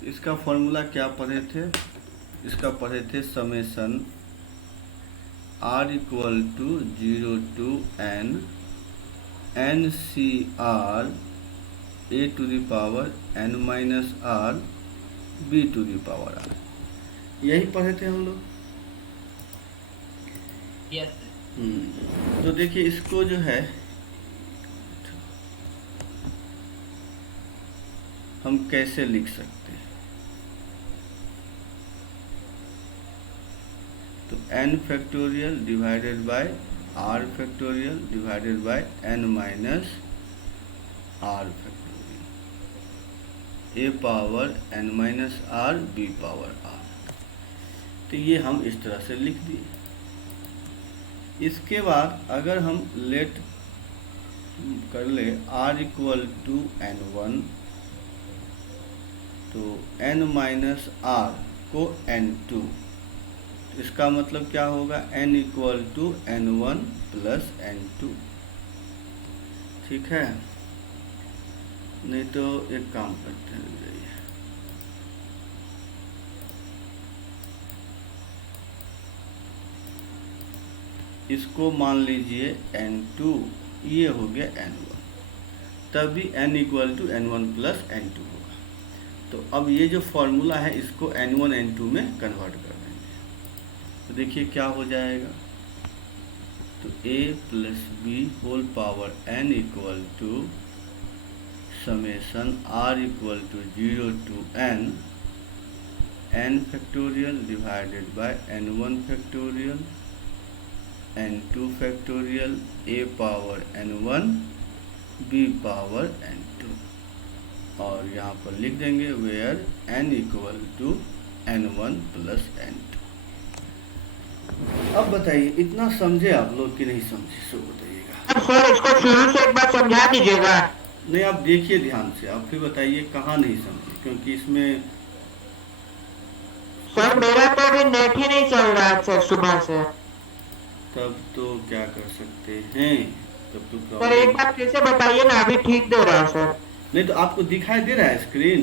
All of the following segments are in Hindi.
तो इसका फॉर्मूला क्या पढ़े थे? इसका पढ़े थे summation r equal to 0 to n C r a to the power n minus r b to the power r, यही पढ़े थे हम लोग। यस। तो देखिए इसको जो है हम कैसे लिख सकते हैं? तो n factorial divided bye r factorial divided bye n minus r factorial a power n minus r b power r। तो ये हम इस तरह से लिख दिए। इसके बाद अगर हम लेट कर ले r इक्वल टू n1, तो n माइनस r को n2, तो इसका मतलब क्या होगा? n equal to n1 plus n2। ठीक है, नहीं तो एक काम करते हैं, इसको मान लीजिए n2, ये हो गया n1, तभी n equal to n1 plus n2 होगा। तो अब ये जो फॉर्मूला है इसको n1 n2 में कन्वर्ट कर देंगे, तो देखिए क्या हो जाएगा। तो a plus b whole power n equal to summation r equal to 0 to n factorial divided by n1 factorial n2 factorial a power n1 b power n2, और यहाँ पर लिख देंगे where n equal to n1 plus n2। अब बताइए इतना समझे आप लोग कि नहीं समझे? सो बताइएगा। सर इसको शुरू से एक बार समझा दीजिएगा। नहीं, आप देखिए ध्यान से, आप फिर बताइए कहाँ नहीं समझे, क्योंकि इसमें सर मेरा तो अभी नेट ही नहीं चल रहा है सर सुबह से। तब तो क्या कर सकते हैं, तब तो सर एक बार फिर से बताइए ना, अभी ठीक दे रहा है सर। नहीं तो आपको दिखाई दे रहा है स्क्रीन?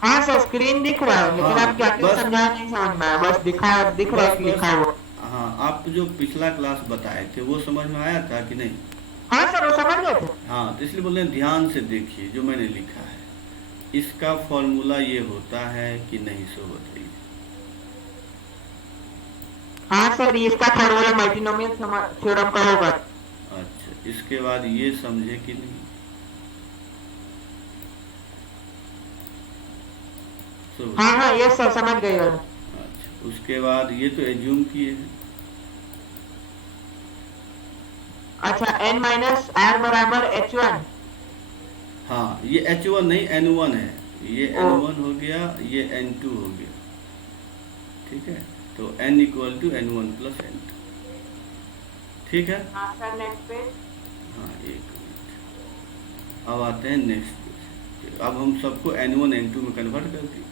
हाँ सर स्क्रीन दिख रहा है, लेकिन आप क्या बस समझा नहीं समझ में आया, बस दिख रहा है कि लिखा हुआ। हाँ, आप जो पिछला क्लास बताए थे वो समझ में आया था कि नहीं? हाँ सर वो समझ गए थे। हाँ, तो इसलिए बोल रहे हैं ध्यान से देखिए जो मैंने लिखा है, इसका फॉर्मूला ये होता है कि नहीं, सो बताइए। हाँ सर इसका फॉर्मूला मल्टीनोमियल थ्योरम का होगा। अच्छा, इसके बाद ये समझे कि नहीं? हाँ हाँ ये सर समझ गए। अच्छा, उसके बाद ये तो एज्यूम किए हैं। अच्छा n माइनस आर बराबर h1। हाँ, ये h1 नहीं n1 है, ये n1 हो गया, ये n2 हो गया। ठीक है, तो n equal to n1 plus n2। ठीक है। हाँ सर नेक्स्ट पेज। हाँ, एक मिनट, अब आते हैं नेक्स्ट पेज। अब हम सबको n1 n2 में कन्वर्ट कर दिए।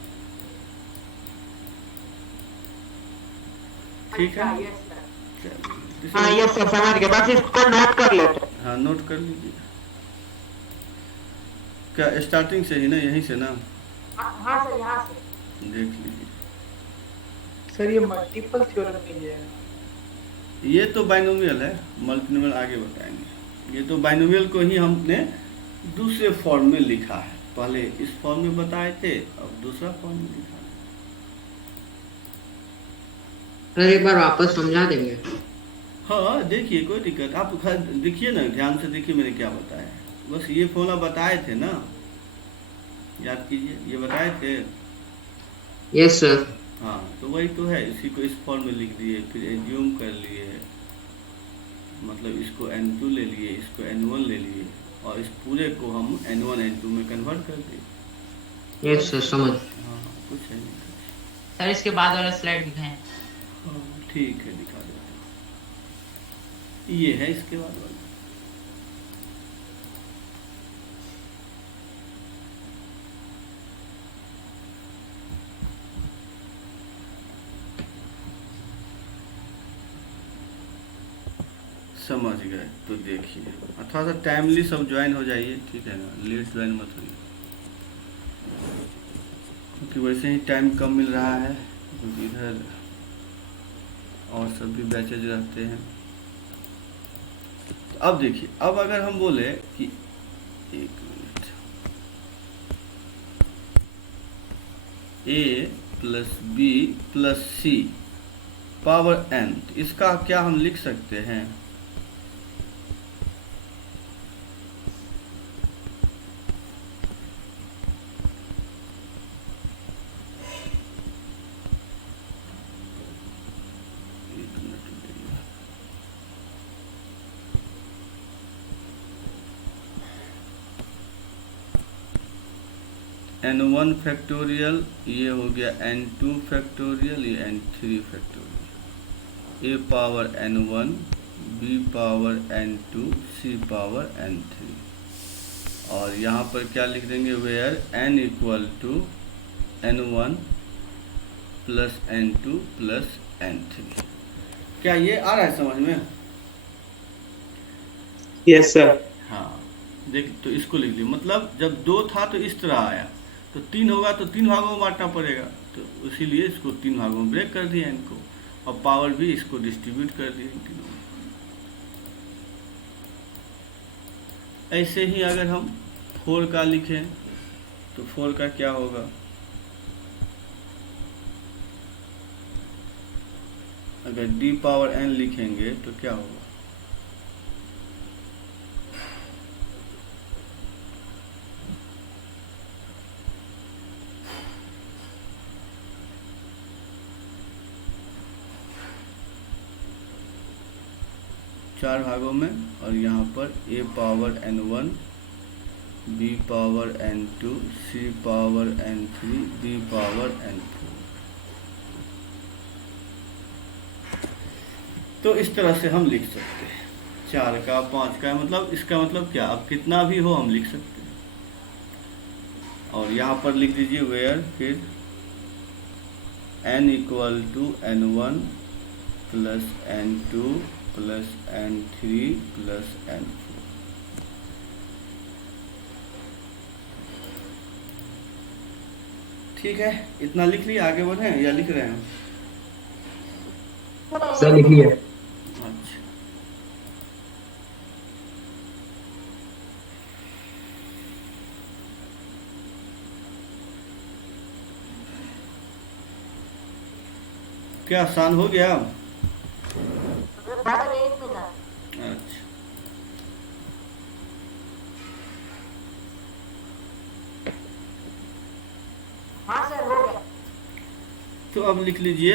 ठीक है, हाँ ये सर समझ गए, बस इसको नोट कर लेते। हाँ, नोट कर लीजिए। क्या स्टार्टिंग से ही ना, यहीं से ना? हाँ सर यहाँ से देख लीजिए। सर ये मल्टीपल थ्योरम के लिए है। ये तो बाइनोमियल है, मल्टीनोमियल आगे बताएंगे। ये तो बाइनोमियल को ही हमने दूसरे फॉर्म में लिखा है, पहले इस फॉर्म में बताए थे, अब दूसरा फॉर्म में लिखा है। सर एक बार वापस समझा देंगे? हाँ देखिए, कोई दिक्कत, आप देखिए ना, ध्यान से देखिए मैंने क्या बताया है। बस ये फॉर्मूला बताए थे ना, याद कीजिए, ये बताए थे। Yes sir. हाँ, तो वही तो है, इसी को इस फॉर्म में लिख दिए, फिर एज्यूम कर लिए, मतलब इसको n2 ले लिए, इसको n1 ले लिए, और इस पूरे को हम n1 n2 में कन्वर्ट कर दिए। यस सर समझ। हाँ, कुछ है नहीं। सर इसके बाद वाला स्लाइड दिखाएं। हाँ ठीक है, दिखा देते हैं। ये है इसके बाद वाला। समझ गए तो देखिए, थोड़ा सा टाइमली सब ज्वाइन हो जाइए, ठीक है ना, लेट ज्वाइन मत होइए। क्योंकि वैसे ही टाइम कम मिल रहा है, क्योंकि इधर और सब भी बैचेज रहते हैं। तो अब देखिए, अब अगर हम बोले कि एक minute, a plus b plus c power n, इसका क्या हम लिख सकते हैं? n1 फैक्टोरियल, ये हो गया n2 फैक्टोरियल, ये n3 factorial, a power n1 b power n2 c power n3, और यहाँ पर क्या लिख देंगे, where n equal to n1 plus n2 plus n3। क्या ये आ रहा है समझ में? Yes sir. हाँ, देख तो इसको लिख ली, मतलब जब 2 था तो इस तरह आया, तो 3 होगा तो 3 भागों में बांटना पड़ेगा, तो इसीलिए इसको 3 भागों में ब्रेक कर दिया इनको, और पावर भी इसको डिस्ट्रीब्यूट कर दिया इन तीनों में। ऐसे ही अगर हम 4 का लिखें तो 4 का क्या होगा? अगर d पावर n लिखेंगे तो क्या होगा? चार भागों में, और यहाँ पर a power n1 b power n2 c power n3 d power n4। तो इस तरह से हम लिख सकते हैं, 4 का 5 का, मतलब इसका मतलब क्या, अब कितना भी हो हम लिख सकते हैं। और यहाँ पर लिख दीजिए वेयर, फिर n equal to n1 plus n2 plus n3 plus n4। ठीक है, इतना लिख लिया, आगे बढ़े या लिख रहे हैं? सर लिख लिया। अच्छा, क्या आसान हो गया? अच्छा, तो अब लिख लीजिए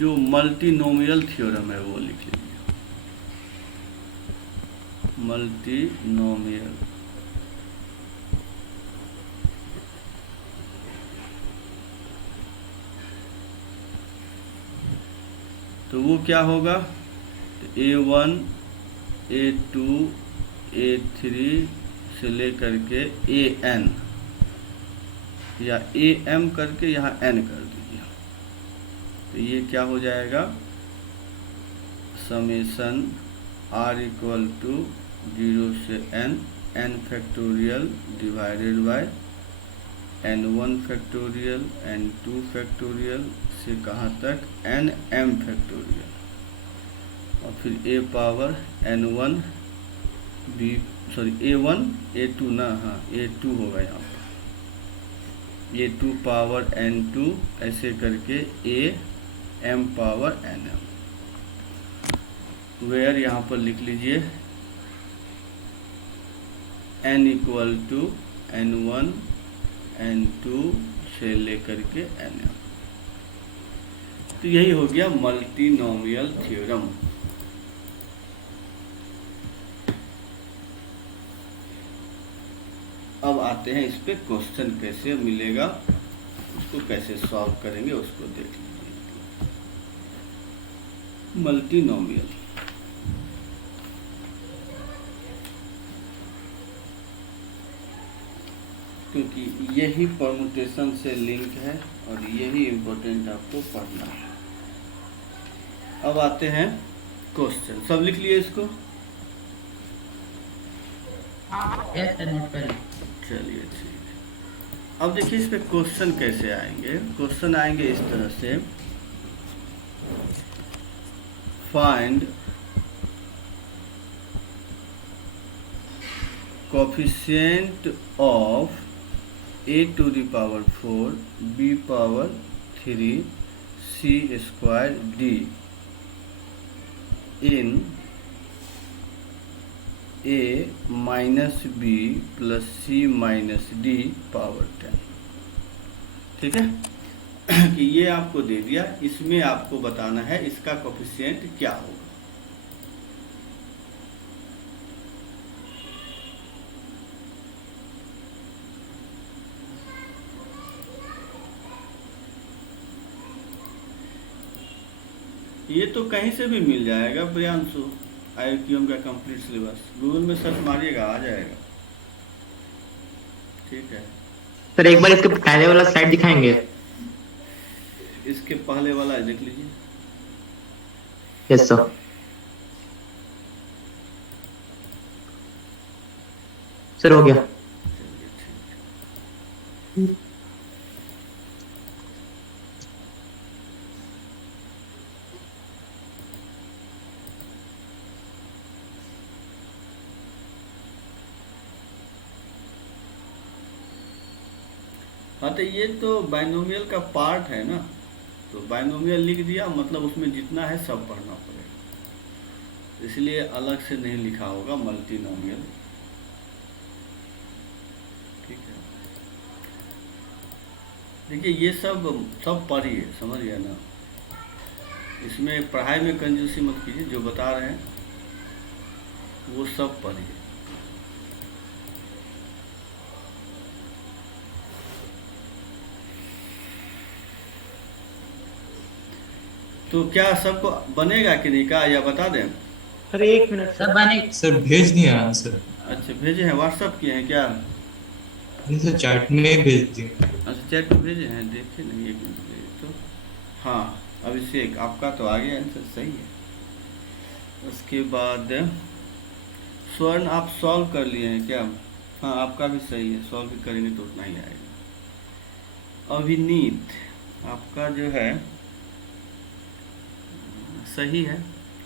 जो मल्टीनोमियल थ्योरम है वो लिख लीजिए, मल्टीनोमियल। तो वो क्या होगा, a1 a2 a3 से लेकर के an, या am करके यहाँ n कर दीजिए, तो ये क्या हो जाएगा, समेशन r इक्वल टू 0 से n factorial divided by n1 factorial n2 factorial से कहाँ तक nm फैक्टोरियल, और फिर a power n1 b a1 a2 ना, हाँ a2 होगा यहाँ पर, a2 पावर n2 ऐसे करके am पावर nm, वेयर यहाँ पर लिख लीजिए n equal to n1 n2 से लेकर के nm। तो यही हो गया मल्टीनोमियल थ्योरम। अब आते हैं इस पे क्वेश्चन कैसे मिलेगा, उसको कैसे सॉल्व करेंगे उसको देख लीजिए। मल्टीनोमियल, क्योंकि यही परमुटेशन से लिंक है और यही इम्पोर्टेंट आपको पढ़ना है। अब आते हैं क्वेश्चन, सब लिख लिए इसको? यस सर, नोट कर ली। चलिए ठीक है। अब देखिए इस पे क्वेश्चन कैसे आएंगे। क्वेश्चन आएंगे इस तरह से, find coefficient of a to the power 4 b power 3 c square d in a minus b plus c minus d power 10। ठीक है कि ये आपको दे दिया, इसमें आपको बताना है इसका कोफिशिएंट क्या होगा। ये तो कहीं से भी मिल जाएगा प्रियांशु, IQM का कंप्लीट सिलेबस गूगल में सर्च मारिएगा आ जाएगा। ठीक है सर एक बार इसके पहले वाला स्लाइड दिखाएंगे? इसके पहले वाला देख लीजिए। Yes sir. सर हो गया। चलिए ठीक है। हाँ तो ये तो बाइनोमियल का पार्ट है ना, तो बाइनोमियल लिख दिया मतलब उसमें जितना है सब पढ़ना पड़ेगा, इसलिए अलग से नहीं लिखा होगा मल्टीनोमियल। ठीक है देखिए ये सब पढ़िए, समझिए ना, इसमें पढ़ाई में कंजूसी मत कीजिए, जो बता रहे हैं वो सब पढ़िए। तो क्या सबको बनेगा कि नहीं का, या बता दें? सर 1 मिनट सब बने। सर भेज दिए आंसर। अच्छा भेजे हैं, व्हाट्सअप किए हैं क्या? नहीं सर चैट में भेज दिए। अच्छा चैट में भेजे हैं, देखे नहीं, एक मिनट तो। हाँ अभिषेक आपका तो आ गया आंसर, सही है। उसके बाद स्वर्ण आप सॉल्व कर लिए हैं क्या? हाँ आपका भी सही है, सॉल्व भी करेंगे तो उतना ही आएगा। अभिनीत आपका जो है सही है।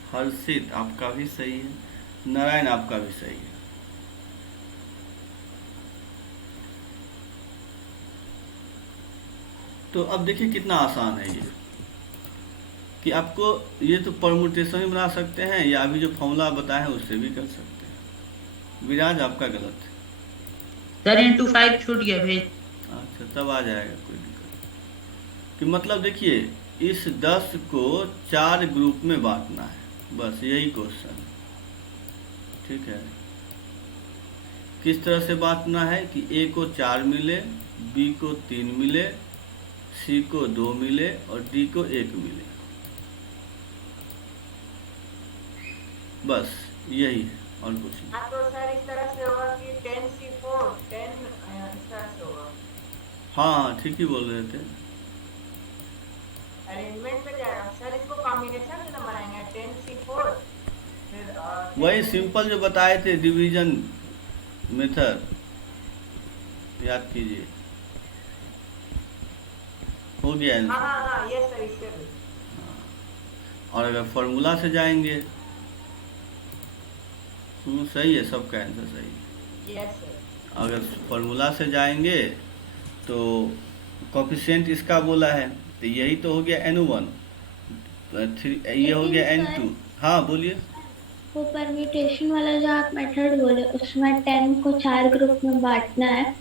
हर्षित आपका भी सही है। नारायण आपका भी सही है। तो अब देखिए कितना आसान है ये, कि आपको ये तो परमुटेशन भी बना सकते हैं या अभी जो फॉर्मूला बताए हैं उससे भी कर सकते हैं। विराज आपका गलत है। सर इंटू 5 छूट गया भेज। अच्छा तब आ जाएगा, कोई दिक्कत नहीं। कि मतलब देखिए इस 10 को 4 ग्रुप में बांटना है, बस यही क्वेश्चन है। ठीक है किस तरह से बांटना है कि A को 4 मिले, B को 3 मिले, C को 2 मिले और D को 1 मिले, बस यही है और कुछ नहीं। हाँ तो सर इस तरह से होगा कि 10C4 10 इस तरह से होगा। हाँ ठीक ही बोल रहे थे। अरेंजमेंट पे जाएगा सर, इसको कॉम्बिनेशन से नंबर आएंगे 10C4 फिर वही सिंपल जो बताए थे डिवीजन मेथड, याद कीजिए, हो गया हाँ आंसर। हाँ हाँ ये सर इससे भी। और अगर फॉर्मूला से जाएंगे सही है, सबका आंसर सही है। Yes sir. अगर फॉर्मूला से जाएंगे तो कोफिशिएंट इसका बोला है तो यही तो हो गया N1, ये हो गया N2। हाँ बोलिए। वो परम्यूटेशन वाला जो आप मेथड बोले उसमें 10 को 4 ग्रुप में बांटना है,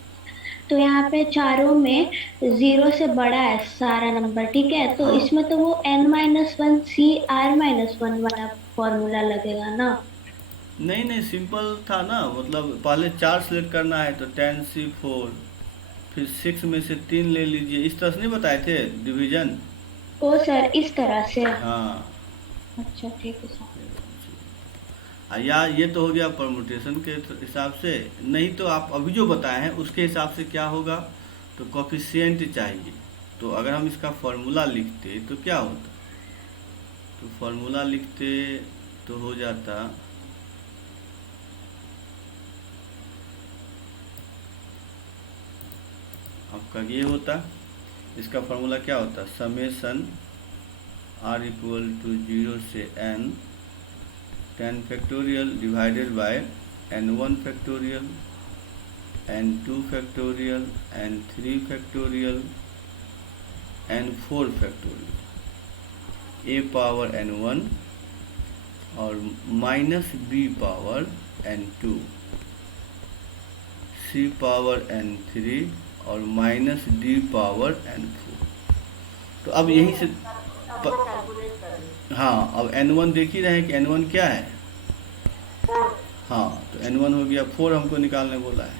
तो यहाँ पे चारों में 0 से बड़ा है सारा नंबर, ठीक है? तो हाँ। इसमें तो वो n-1 CR-1 वाला फॉर्मूला लगेगा ना? नहीं सिंपल था ना, मतलब पहले 4 सेलेक्ट करना है तो 10C4, फिर 6 में से 3 ले लीजिए, इस तरह से नहीं बताए थे डिवीजन? ओ सर इस तरह से? हाँ अच्छा ठीक है सर। या ये तो हो गया परमुटेशन के हिसाब से, नहीं तो आप अभी जो बताए हैं उसके हिसाब से क्या होगा, तो कोफिशिएंट चाहिए। तो अगर हम इसका फॉर्मूला लिखते तो क्या होता, तो फॉर्मूला लिखते तो हो जाता आपका ये होता, इसका फॉर्मूला क्या होता, समेशन r इक्वल टू 0 से n 10 factorial divided by n1 factorial n2 factorial n3 factorial n4 factorial a power n1 और minus b power n2 c power n3 और माइनस d पावर n4। तो अब यहीं से आपको कैलकुलेट करनी। हाँ, अब n1 देख ही रहे हैं कि n1 क्या है। हाँ, तो n1 हो गया 4, हमको निकालने बोला है।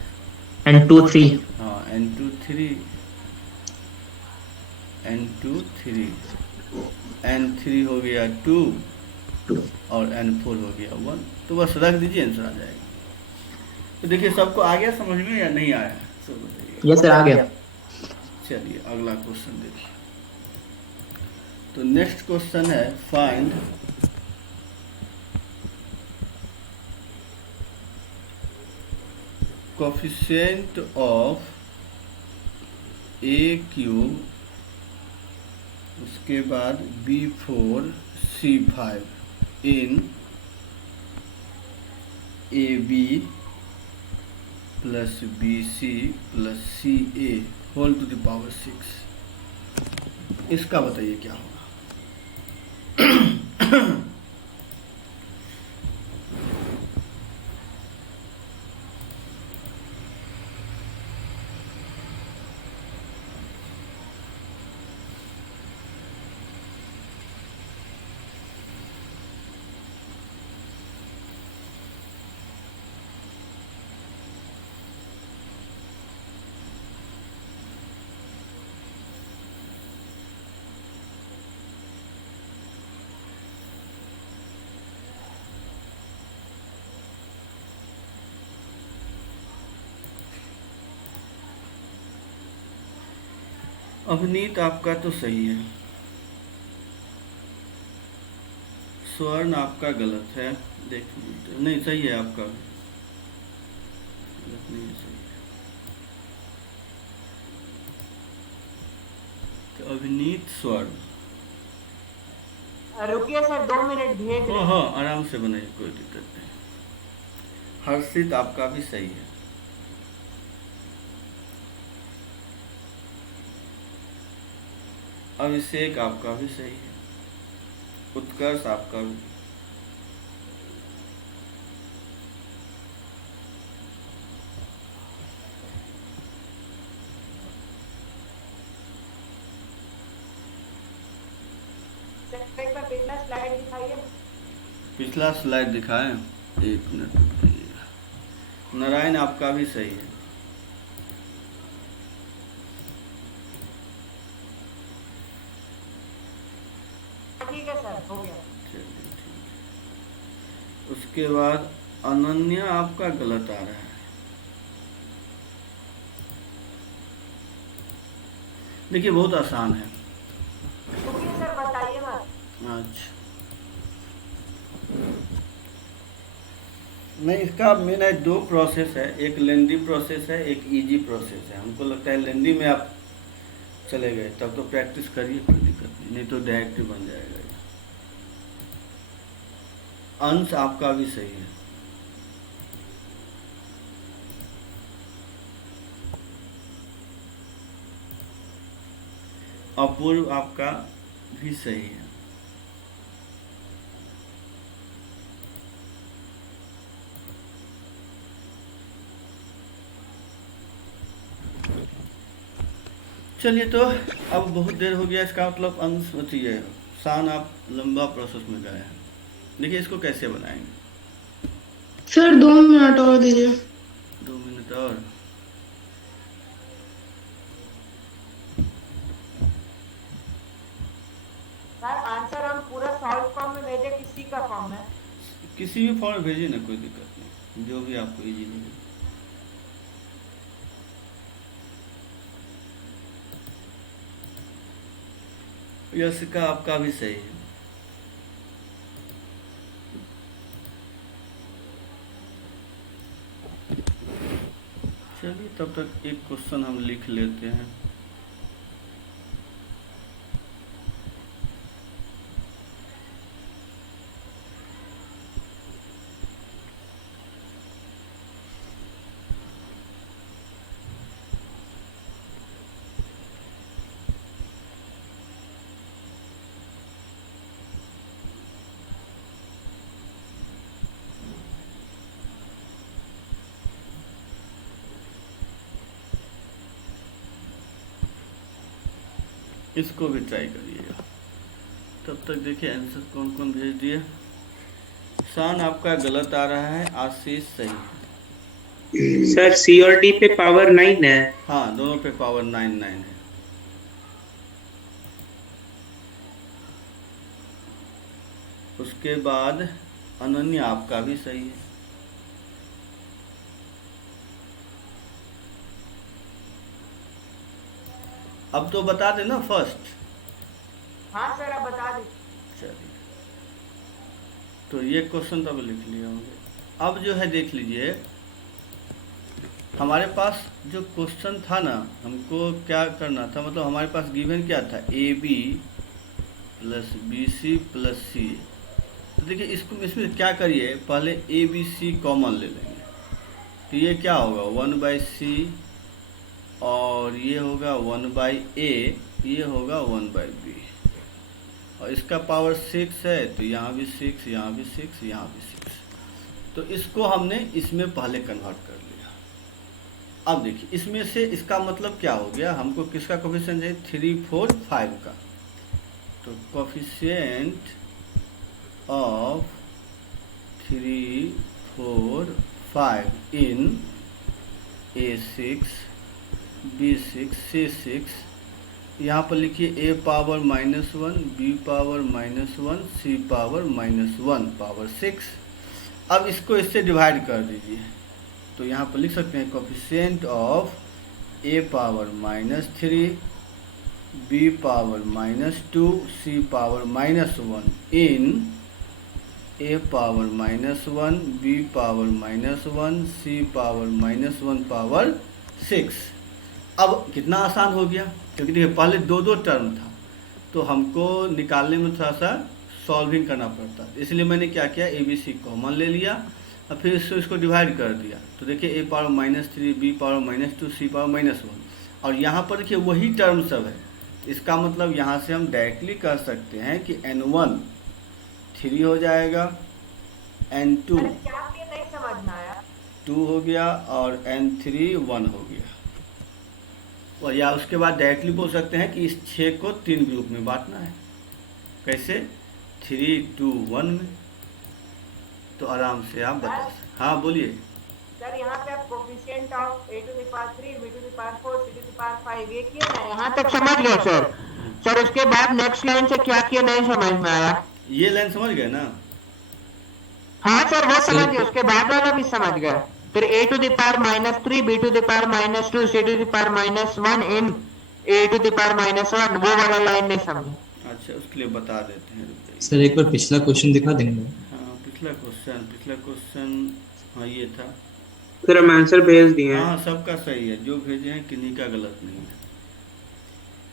And 2, 3. हाँ, n2 3, n2 3, n3 हो गया 2 और n4 हो गया 1। तो बस रख दीजिए, आंसर आ जाएगा। तो देखिए सबको आ गया समझ में या नहीं आया, सब बताइए। यस सर, आ गया। चलिए अगला क्वेश्चन देखिए। तो नेक्स्ट क्वेश्चन है find coefficient of a cube, उसके बाद b4 c5 in ab plus bc plus ca whole to the power 6। इसका बताइए क्या होगा। अवनीत आपका तो सही है, स्वर्ण आपका गलत है। देखिए नहीं सही है आपका, गलत नहीं है, सही है। तो अवनीत स्वर्ण, रुकिए सर 2 मिनट भेज रहे हैं। हाँ आराम से बनाइए, कोई दिक्कत नहीं। हर्षित आपका भी सही है। अभिषेक आपका भी सही है। उत्कर्ष आपका भी। सर एक बार पिछला स्लाइड दिखाइए। पिछला स्लाइड दिखाएं, 1 मिनट रुकिएगा। नारायण आपका भी सही है। ठीक है सर, हो गया। चलिए ठीक है। उसके बाद अनन्या आपका गलत आ रहा है। देखिए बहुत आसान है। रुकिए सर, बताइए मत। अच्छा नहीं, इसका मेन है 2 प्रोसेस है, एक लेंदी प्रोसेस है, एक इजी प्रोसेस है। हमको लगता है लेंदी में आप चले गए, तब तो प्रैक्टिस करिए, कोई दिक्कत नहीं तो डायरेक्ट बन जाएगा। अंश आपका भी सही है। अपूर्व आपका भी सही है। चलिए तो अब बहुत देर हो गया, इसका मतलब अंश बचिए। शान आप लंबा प्रोसेस में गए हैं। देखिए इसको कैसे बनाएंगे। सर 2 मिनट और दीजिए। 2 मिनट और। सर आंसर हम पूरा सॉल्व फॉर्म में भेजे, किसी का फॉर्म है? किसी भी फॉर्म में भेजिए ना, कोई दिक्कत नहीं, जो भी आपको इजी लगे। यश का आपका भी सही है। चलिए तब तक एक क्वेश्चन हम लिख लेते हैं। इसको भी ट्राई करिएगा। तब तक देखिए आंसर कौन कौन भेज दिए। शान आपका गलत आ रहा है, आशीष सही है। सर सी और डी पे पावर 9 है। हाँ दोनों पे पावर 9 है। उसके बाद अनन्या आपका भी सही है। अब तो बता देना फर्स्ट। हाँ सर आप बता दीजिए। चलिए तो ये क्वेश्चन तो अब लिख लिए होंगे। अब जो है देख लीजिए, हमारे पास जो क्वेश्चन था ना, हमको क्या करना था, मतलब हमारे पास गिवन क्या था, A B plus B C plus C. तो देखिए इसको इसमें क्या करिए, पहले ए बी सी कॉमन ले लेंगे। तो ये क्या होगा 1/c और ये होगा 1/a, ये होगा 1/b और इसका पावर 6 है तो यहाँ भी 6, यहाँ भी 6, यहाँ भी 6। तो इसको हमने इसमें पहले कन्वर्ट कर लिया। अब देखिए इसमें से इसका मतलब क्या हो गया, हमको किसका कोफिशिएंट है 3, 4, 5 का। तो coefficient of 3, 4, 5 in A6, B6, C6, यहाँ पर लिखिए a power -1, b power -1, c power -1 power 6। अब इसको इससे डिवाइड कर दीजिए। तो यहाँ पर लिख सकते हैं coefficient of a power -3, b power -2, c power -1 in a power -1, b power -1, c power -1 power 6। अब कितना आसान हो गया, क्योंकि देखिए पहले दो टर्म था तो हमको निकालने में थोड़ा सा सॉल्विंग करना पड़ता, इसलिए मैंने क्या किया ए बी सी कॉमन ले लिया और फिर इसको डिवाइड कर दिया। तो देखिए ए पावर -3, बी पावर -2, सी पावर -1 और यहाँ पर देखिए वही टर्म सब है। इसका मतलब यहाँ से हम डायरेक्टली कर सकते हैं कि n1 3 हो जाएगा, n2 अरे क्या ये नहीं समझ में आया। 2 हो गया और n3 1 हो गया। और या उसके बाद डायरेक्टली बोल सकते हैं कि इस 6 को 3 ग्रुप में बांटना है। कैसे 3, 2, 1 में। तो आराम से आप बता सकते। हाँ बोलिए। सर यहाँ पे आप coefficient of a to the power 3, b to the power 4, c to the power 5 ये किया ना, यहाँ तक समझ गया सर। सर उसके बाद नेक्स्ट लाइन से क्या किया नहीं समझ में आया। ये लाइन समझ गए ना। हाँ सर वो समझ गया, उसके बाद वाला भी समझ गया। फिर a to the power -3, b to the power -2, c to the power -1 in a to the power -1, वो वाला लाइन नहीं समझे। अच्छा उसके लिए बता देते हैं, रुक जाइए। सर एक बार पिछला क्वेश्चन दिखा देंगे। हाँ पिछला क्वेश्चन हाँ ये था। सर हम आंसर भेज दिए हैं। हाँ सबका सही है, जो भेजे हैं किन्हीं का गलत नहीं है।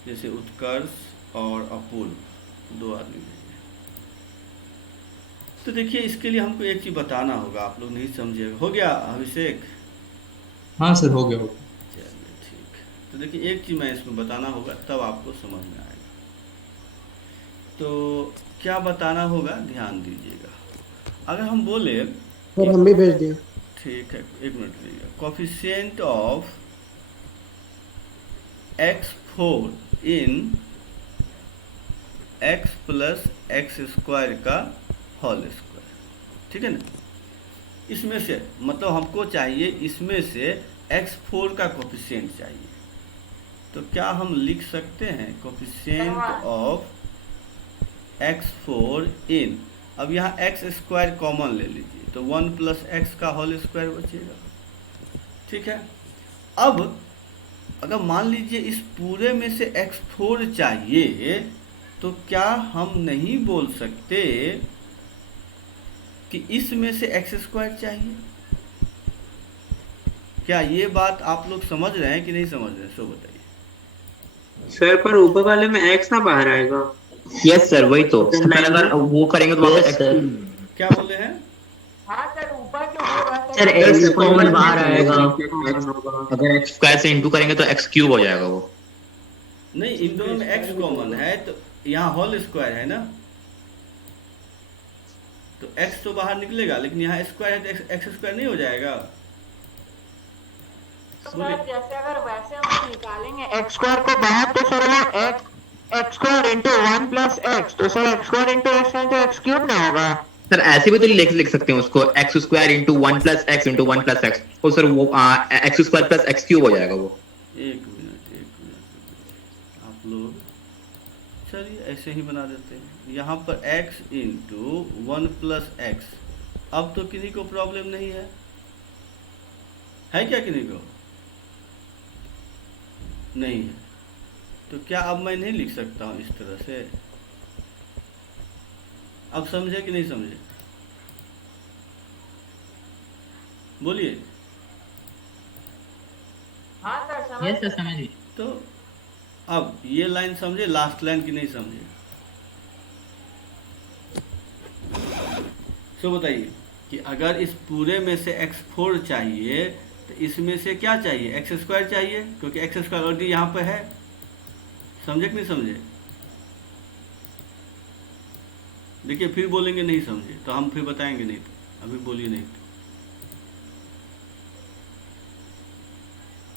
जैसे उत्कर्ष और अपूर्व 2 आदमी भेजे। तो देखिए इसके लिए हमको एक चीज़ बताना होगा, आप लोग नहीं समझिएगा। हो गया अभिषेक? हाँ सर हो गया। चलिए ठीक। तो देखिए एक चीज़ मैं इसमें बताना होगा तब आपको समझ में आएगा। तो क्या बताना होगा ध्यान दीजिएगा। अगर हम बोले सर हम भी भेज दिए। ठीक है एक मिनट लीजिए। Coefficient of x4 in x plus x² का होल स्क्वायर, ठीक है ना। इसमें से मतलब हमको चाहिए इसमें से x4 का कोफिशिएंट चाहिए। तो क्या हम लिख सकते हैं कोफिशिएंट ऑफ x4 इन, अब यहाँ x² कॉमन ले लीजिए तो 1 प्लस x का होल स्क्वायर बचेगा, ठीक है। अब अगर मान लीजिए इस पूरे में से x4 चाहिए तो क्या हम नहीं बोल सकते कि इसमें से x² चाहिए। क्या ये बात आप लोग समझ रहे हैं कि नहीं समझ रहे हैं, सो बताइए। सर पर ऊपर वाले में x ना बाहर आएगा। यस सर, वही तो पहले अगर वो करेंगे तो वहाँ पे x क्या बोले हैं? हाँ सर, ऊपर जो होगा सर x कॉमन बाहर आएगा, अगर x स्क्वायर से इंटू करेंगे तो x क्यूब हो जाएगा वो। नहीं, इन दोनों में x कॉमन है तो यहाँ होल स्क्वायर है ना, तो x तो बाहर निकलेगा, लेकिन यहाँ स्क्वायर है तो x स्क्वायर नहीं हो जाएगा। सर जैसे अगर वैसे हम निकालेंगे एक्स स्क्वायर को बाहर तो सर वो x square into 1 plus x, तो sir x square into x cube ना होगा। सर ऐसे भी तो लिख सकते हैं उसको, x square into 1 plus x into 1 plus x, तो सर वो x square plus x cube हो जाएगा वो। एक मिनट आप लोग, चलिए ऐसे ही बना देते हैं। यहाँ पर x इंटू 1 प्लस एक्स, अब तो किसी को प्रॉब्लम नहीं है क्या किसी को? नहीं है, तो क्या अब मैं नहीं लिख सकता हूँ इस तरह से? अब समझे कि नहीं समझे, बोलिए। हाँ सर समझ यस सर समझ गए। तो अब ये लाइन समझे, लास्ट लाइन की नहीं समझे, तो बताइए कि अगर इस पूरे में से x4 चाहिए तो इसमें से क्या चाहिए? एक्स स्क्वायर चाहिए, क्योंकि एक्स स्क्वायर ऑलरेडी यहाँ पे है। समझे कि नहीं समझे? देखिए फिर बोलेंगे नहीं समझे तो हम फिर बताएंगे नहीं, तो अभी बोलिए नहीं तो।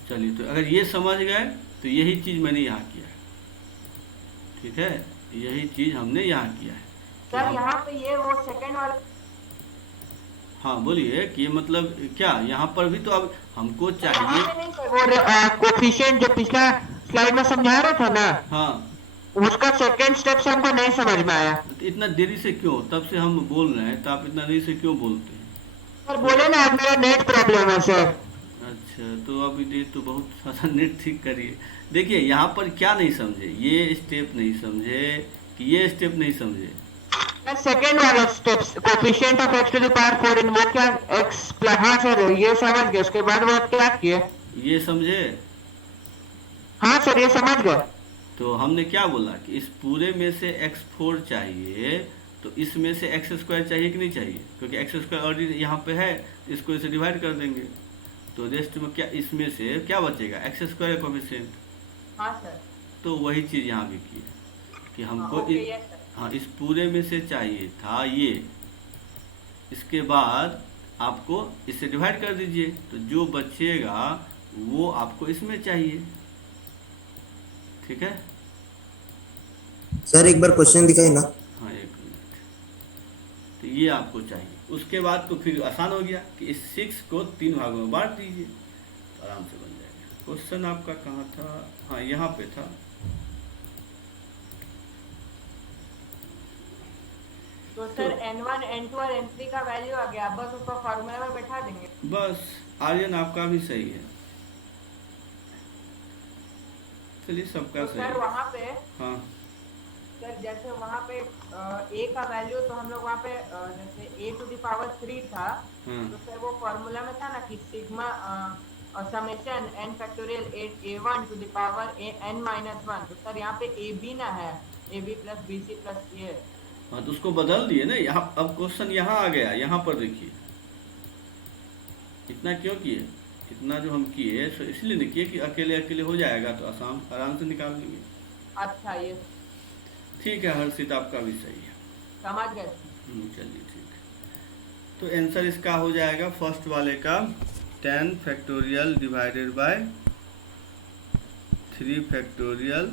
चलिए, तो अगर ये समझ गए तो यही चीज़ मैंने यहाँ किया है, ठीक है, यही चीज़ हमने यहाँ किया है। सर यहाँ पे ये वो सेकंड वाला, हाँ बोलिए कि ये मतलब क्या, यहाँ पर भी तो अब हमको चाहिए। और कोफिशिएंट जो पिछला स्लाइड में समझा रहा था ना, हाँ, उसका सेकंड स्टेप से हमको नहीं समझ में आया। तो इतना देरी से क्यों? तब से हम बोल रहे हैं, तो आप इतना देरी से क्यों बोलते हैं? सर बोले ना, अब मेरा नेट प्रॉब्लम है सर। अच्छा, तो अभी ये तो बहुत सारा नेट ठीक करिए। देखिए यहाँ पर क्या नहीं समझे, ये स्टेप नहीं समझे कि ये स्टेप नहीं समझे? सेकंड वाला steps, coefficient of x to the power 4 in वो क्या x प्लस, हाँ सर ये समझ गए। उसके बाद वो क्या किए? ये समझे? हाँ सर ये समझ गए। तो हमने क्या बोला कि इस पूरे में से x4 चाहिए, तो इसमें से एक्स स्क्वायर चाहिए कि नहीं चाहिए? क्योंकि एक्स स्क्वायर ऑलरेडी यहाँ पे है, इसको इसे डिवाइड कर देंगे, तो रेस्ट में क्या, इसमें से क्या बचेगा? X square coefficient. हाँ सर, तो वही चीज़ यहाँ भी की है कि हमको ओके, यस सर। हाँ, इस पूरे में से चाहिए था ये, इसके बाद आपको इससे डिवाइड कर दीजिए, तो जो बचेगा वो आपको इसमें चाहिए, ठीक है। सर एक बार क्वेश्चन दिखाइए ना। हाँ एक मिनट, तो ये आपको चाहिए। उसके बाद तो फिर आसान हो गया कि इस 6 को 3 भागों में बांट दीजिए, तो आराम से बन जाएगा। क्वेश्चन आपका कहाँ था? हाँ यहाँ पे था। तो सर n1 n2 और n3 का वैल्यू आ गया, बस उसको फॉर्मूला में बैठा देंगे। बस, आर्यन आपका भी सही है। चलिए सबका तो सही सर है। वहाँ पे, हाँ सर जैसे वहाँ पे a का वैल्यू, तो हम लोग वहाँ पे जैसे a टू द पावर 3 था, हाँ तो सर वो फॉर्मूला में था ना कि sigma summation n factorial a1 to the power n minus 1, तो सर यहाँ पे ab ना है, ab plus bc plus a। हाँ, तो उसको बदल दिए ना यहाँ। अब क्वेश्चन यहाँ आ गया, यहाँ पर देखिए, इतना क्यों किए? इतना जो हम किए तो इसलिए नहीं किए कि अकेले अकेले हो जाएगा तो आराम से निकाल लेंगे। अच्छा, ये ठीक है हर्षित, आपका भी सही है, समझ गए। चलिए ठीक है। तो आंसर इसका हो जाएगा फर्स्ट वाले का 10 factorial divided bye 3 factorial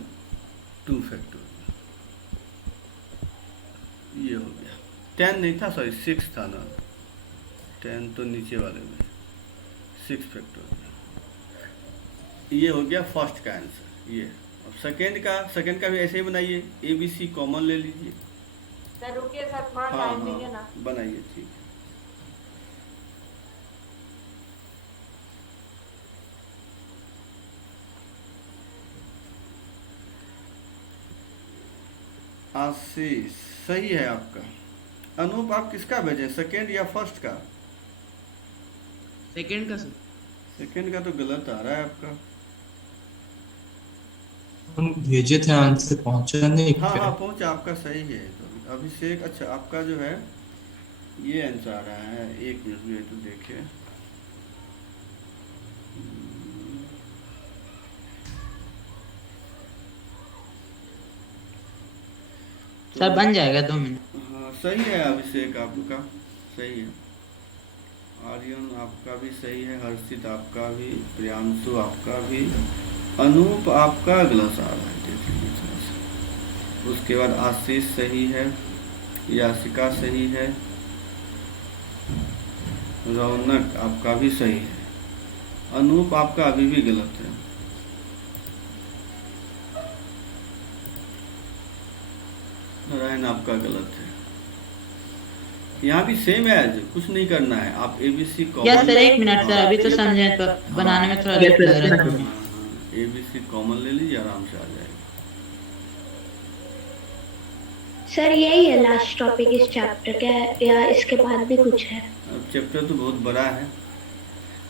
2 factorial, ये हो गया। 10 नहीं था, सॉरी 6 था ना, 10 तो नीचे वाले में, 6 फैक्टोरियल। ये हो गया फर्स्ट का आंसर। ये अब सेकंड का भी ऐसे ही बनाइए, ABC कॉमन ले लीजिए। सर रुकिए सर, थोड़ा हाँ टाइम दीजिए ना। बनाइए, ठीक है। आशीष सही है आपका। अनूप आप किसका भेजें, सेकंड या फर्स्ट का? सेकंड का सर। सेकंड का तो गलत आ रहा है आपका। हम भेजे थे आंसर पहुंचा नहीं हाँ क्या? हाँ पहुंचा, आपका सही है। तो अभिषेक, अच्छा आपका जो है ये आंसर आ रहा है। एक मिनट में तो देखिए। सर बन जाएगा 2 मिनट। हाँ सही है अभिषेक, आपका सही है। आर्यन आपका भी सही है, हर्षित आपका भी, प्रियांशु आपका भी, अनूप आपका गलत आ रहा है, देख लीजिए थोड़ा सा। उसके बाद आशीष सही है, याशिका सही है, रौनक आपका भी सही है, अनूप आपका अभी भी गलत है। नारायण आपका गलत है। यहाँ भी सेम है, कुछ नहीं करना है। आप ABC yes sir 1 minute sir, अभी तो समझे तो बनाने में थोड़ा लेट लग रहा था। एबीसी कॉमन ले लीजिए, आराम से आ जाएगा। सर यही है लास्ट टॉपिक इस चैप्टर का, या इसके बाद भी कुछ है? अब चैप्टर तो बहुत बड़ा है।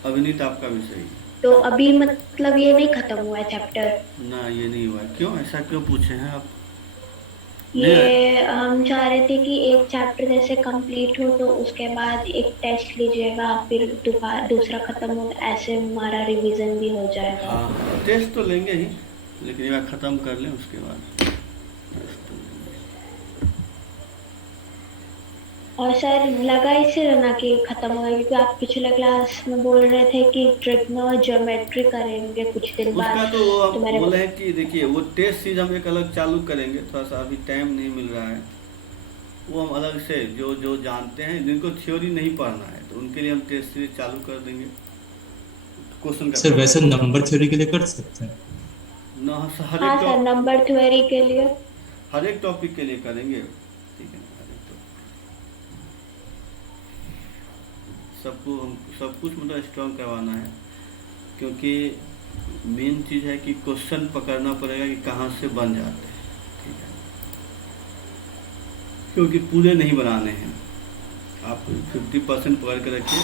अभिनीत आपका भी सही है। तो अभी मतलब ये नहीं खत्म हुआ है चैप्टर? ना ये नहीं हुआ। क्यों, ऐसा क्यों पूछे हैं आप? ये हम चाह रहे थे कि एक चैप्टर जैसे कंप्लीट हो तो उसके बाद एक टेस्ट लीजिएगा, फिर दूसरा खत्म हो, ऐसे हमारा रिवीजन भी हो जाएगा। हाँ टेस्ट तो लेंगे ही, लेकिन एक बार ख़त्म कर लें उसके बाद। और सर लगा इसे रहना कि खत्म होगा, क्योंकि आप पिछले क्लास में बोल रहे थे कि ट्रिग्नोमेट्री करेंगे कुछ दिन बाद। उसका तो हम बोले हैं कि देखिए वो टेस्ट सीरीज हम एक अलग चालू करेंगे, थोड़ा सा अभी टाइम नहीं मिल रहा है। वो हम अलग से जो जानते हैं, जिनको थ्योरी नहीं पढ़ना है, तो उनके लिए हम टेस्ट सीरीज चालू कर देंगे। क्वेश्चन का सर वैसे नंबर थ्योरी के लिए कर सकते हैं ना? हाँ सर, नंबर थ्योरी के लिए हर एक टॉपिक के लिए करेंगे, ठीक है। सबको हम सब कुछ मतलब स्ट्रॉन्ग करवाना है, क्योंकि मेन चीज़ है कि क्वेश्चन पकड़ना पड़ेगा कि कहाँ से बन जाते हैं, ठीक है। क्योंकि पूरे नहीं बनाने हैं। आप 50% पकड़ के रखिए।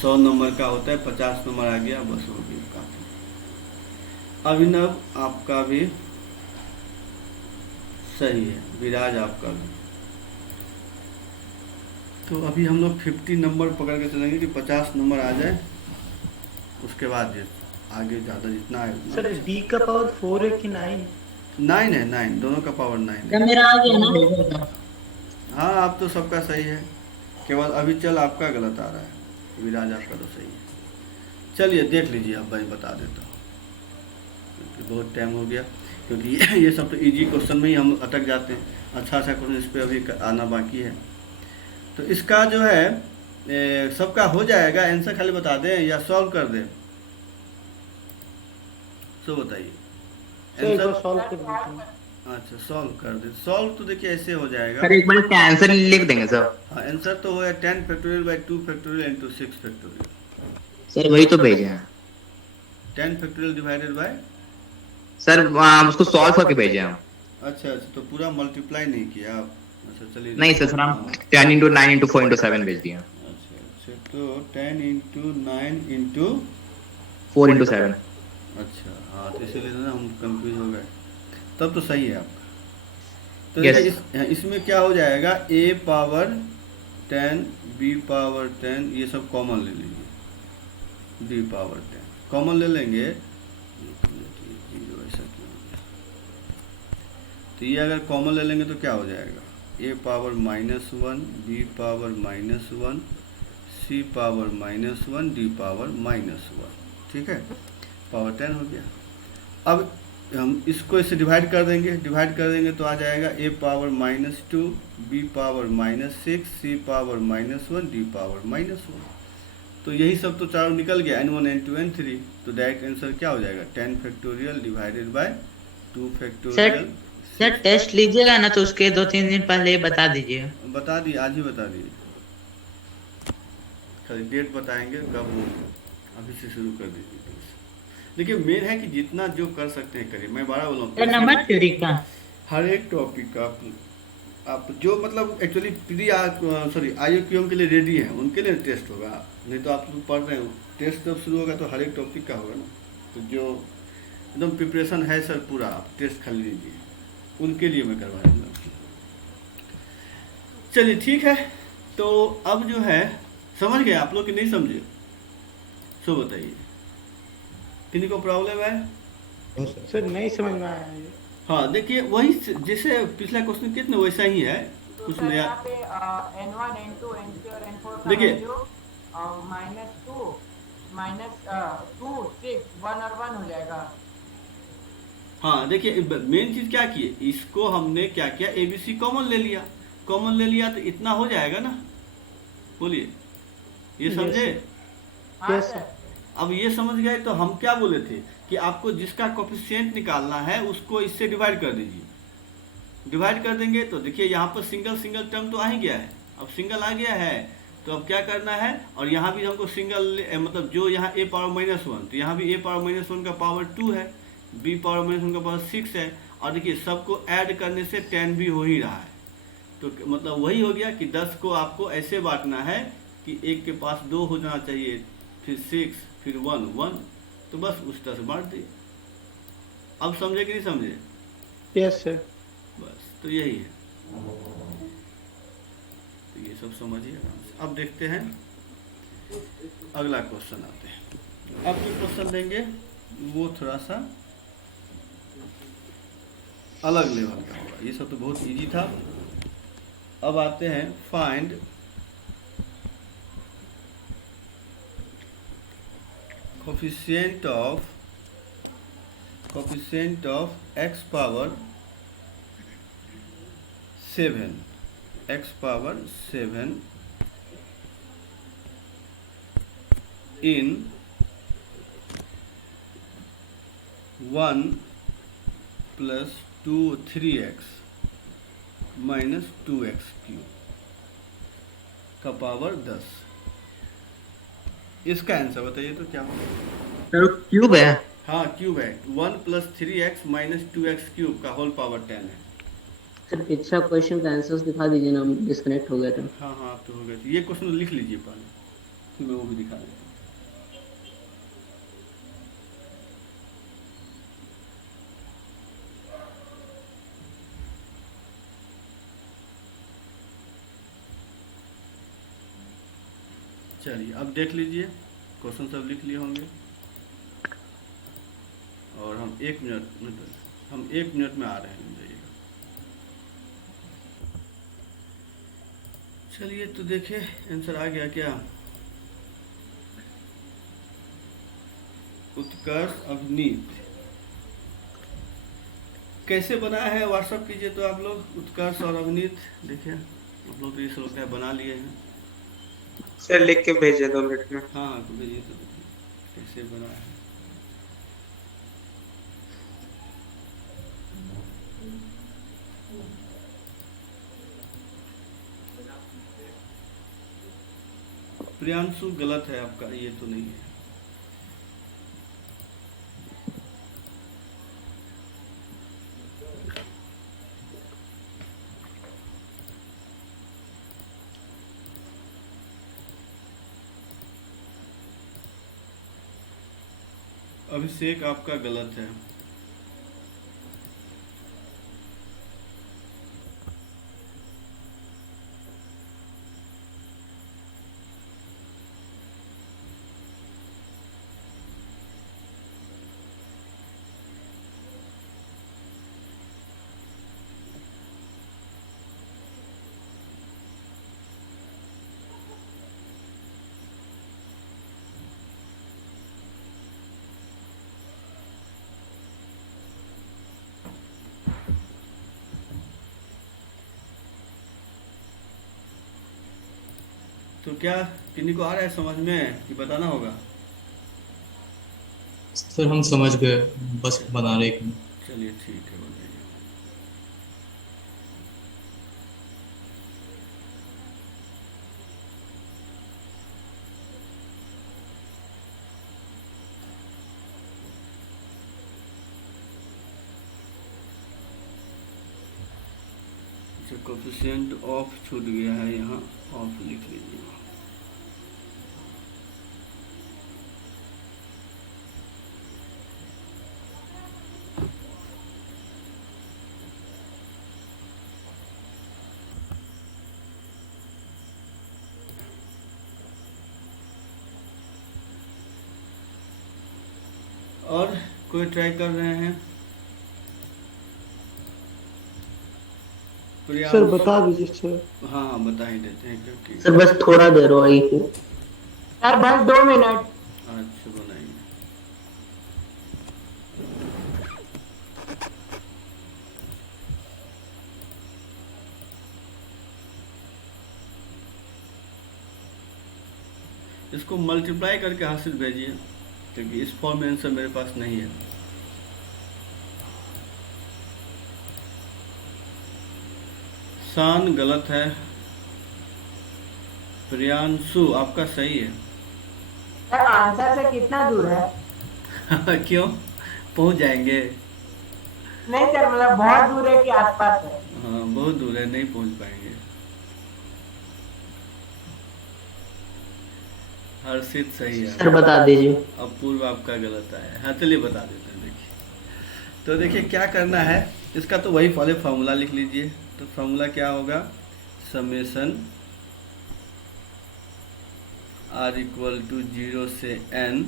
100 नंबर का होता है, 50 नंबर आ गया बस हो गया, काफ़ी। अभिनव आपका भी सही है, विराज आपका भी। तो अभी हम लोग 50 नंबर पकड़ के चलेंगे कि 50 नंबर आ जाए, उसके बाद आगे ज़्यादा जितना है उतना। सर डी का पावर 4 है कि 9? 9 है, 9 दोनों का पावर 9 है। जब मेरा आ गया ना। हाँ आप तो सबका सही है, केवल अभी चल आपका गलत आ रहा है। विराज आपका तो सही है। चलिए देख लीजिए, अब भाई बता देता हूँ, क्योंकि बहुत टाइम हो गया। क्योंकि ये सब तो इजी क्वेश्चन में ही हम अटक जाते हैं। अच्छा क्वेश्चन इस पर अभी आना बाकी है। तो इसका जो है सबका हो जाएगा। आंसर खाली बता दें या सॉल्व कर दें, तो बताइए। आंसर सॉल्व कर देते हैं। अच्छा सॉल्व कर दे। सॉल्व तो देखिए ऐसे हो जाएगा। सर एक बार इसका आंसर लिख देंगे सर। हाँ आंसर तो हो 10 factorial by 2 factorial into 6 factorial. Sir वही तो भेजे हैं 10 फैक्टोरियल डिवाइडेड बाय। सर उसको सॉल्व करके भेजे हैं। अच्छा तो पूरा मल्टीप्लाई नहीं किया आप? अच्छा चलिए। नहीं सर हम 10 into 9 into 4 into 7 भेज दिए। अच्छा तो 10 into 9 into 4 into 7। अच्छा हाँ, तो इसीलिए ना हम कंफ्यूज हो गए। तब तो सही है आपका। तो yes. इसमें क्या हो जाएगा, a पावर 10 b पावर 10 ये सब कॉमन ले लीजिए, d पावर 10 कॉमन ले लेंगे। ऐसा क्यों हो गया? तो ये अगर कॉमन ले लेंगे तो क्या हो जाएगा, a power -1 b power -1 c power -1 d power -1, ठीक है। पावर 10 हो गया। अब हम इसको इससे डिवाइड कर देंगे तो आ जाएगा a power -2 b power -6 c power -1 d power -1। तो यही सब तो चारों निकल गया, n1 n2 n3। तो डायरेक्ट आंसर क्या हो जाएगा, 10 factorial divided by 2 factorial. Sir test लीजिएगा ना, तो उसके 2-3 दिन पहले बता दीजिए। बता दिए, आज ही बता दिए। खाली डेट बताएंगे कब, अभी से शुरू कर दीजिए। देखिए मेन है कि जितना जो कर सकते हैं करिए। मैं 12 बोला हूँ नंबर थ्योरी का हर एक टॉपिक का आप जो मतलब एक्चुअली सॉरी IUQM के लिए रेडी हैं उनके लिए टेस्ट होगा, नहीं तो आप लोग पढ़ रहे हो, टेस्ट जब शुरू होगा तो हर एक टॉपिक का होगा ना। तो जो एकदम प्रिपरेशन है सर पूरा, आप टेस्ट खाली लीजिए, उनके लिए मैं करवा दूँगा। चलिए ठीक है, तो अब जो है समझ गए आप लोग कि नहीं समझे, सो बताइए किन्हीं को प्रॉब्लम है? सर नहीं समझ में आया ये। हाँ देखिए वही जैसे पिछला क्वेश्चन कितना वैसा ही है, तो कुछ सर नया। यहाँ पे N1 N2 N3 और N4 का देखिए। वैल्यू -2 -2 6 1 और 1 हो जाएगा। हाँ देखिए मेन चीज क्या की है, इसको हमने क्या किया, ABC कॉमन ले लिया, कॉमन ले लिया तो इतना हो जाएगा ना, बोलिए ये समझे? हाँ यस सर। अब ये समझ गए तो हम क्या बोले थे कि आपको जिसका कोफिशिएंट निकालना है उसको इससे डिवाइड कर दीजिए, डिवाइड कर देंगे तो देखिए यहाँ पर सिंगल सिंगल टर्म तो आ ही गया है, अब सिंगल आ गया है तो अब क्या करना है, और यहाँ भी हमको सिंगल मतलब जो यहाँ a पावर -1 तो यहाँ भी a पावर -1 का पावर 2 है, b पावर -1 का पावर 6 है, और देखिए सबको ऐड करने से 10 भी हो ही रहा है, तो मतलब वही हो गया कि 10 को आपको ऐसे बांटना है कि एक के पास 2 हो जाना चाहिए, फिर 6 फिर 1 1, तो बस उस तरह से बांट दिए। अब समझे कि नहीं समझे? Yes sir. बस तो यही है, तो ये सब समझिए आराम से। अब देखते हैं अगला क्वेश्चन आते हैं। अब जो क्वेश्चन देंगे वो थोड़ा सा अलग लेवल का होगा, ये सब तो बहुत इजी था। अब आते हैं find coefficient of x power 7 in 1 + 2 3x - 2x³ का पावर 10। इसका आंसर बताइए तो क्या होगा? सर क्यूब है। हाँ क्यूब है, 1 + 3x - 2x³ का होल पावर 10 है। सर पिछला क्वेश्चन का आंसर्स दिखा दीजिए ना, डिस्कनेक्ट हो गया था। हाँ हाँ आप तो हो गए, ये क्वेश्चन लिख लीजिए पहले, फिर मैं वो भी दिखा देता हूँ। चलिए अब देख लीजिए, क्वेश्चन सब लिख लिए होंगे, और हम 1 मिनट में आ रहे हैं, जाइएगा। चलिए तो देखिए आंसर आ गया क्या? उत्कर्ष अभिनीत कैसे बना है व्हाट्सअप कीजिए तो आप लोग, उत्कर्ष और अभिनीत देखिए आप लोग तो ये सब बना लिए हैं। सर लिख के भेजे 2 मिनट में। हाँ तो भेजिए तो देखिए कैसे बना है। प्रियांशु गलत है आपका, ये तो नहीं है। अभिषेक आपका गलत है। तो क्या किन्हीं को आ रहा है समझ में कि बताना होगा? सर हम समझ गए, बस बना रहे हैं। चलिए ठीक है, बताइए। अच्छा, कोफिशिएंट ऑफ छूट गया है, यहाँ ऑफ लिख लीजिए। और कोई ट्राई कर रहे हैं? सर बता दीजिए सर। हाँ बता ही देते हैं क्योंकि सर बस थोड़ा देर हो आई है। सर बस 2 मिनट। अच्छा बनाएंगे। इसको मल्टीप्लाई करके हासिल भेजिए क्योंकि इस फॉर्म में आंसर मेरे पास नहीं है। शान गलत है। प्रियांशु आपका सही है। सर आंसर से कितना दूर है? क्यों, पहुंच जाएंगे? नहीं सर, मतलब बहुत दूर है कि आसपास है? हाँ बहुत दूर है, नहीं पहुंच पाएंगे। हर्षित सही है। सर बता दीजिए। अब पूर्व आपका गलत आया। हाँ चलिए बता देते हैं। देखिए तो देखिए क्या करना है इसका, तो वही पहले फार्मूला लिख लीजिए। तो फार्मूला क्या होगा, समेशन r इक्वल टू 0 से n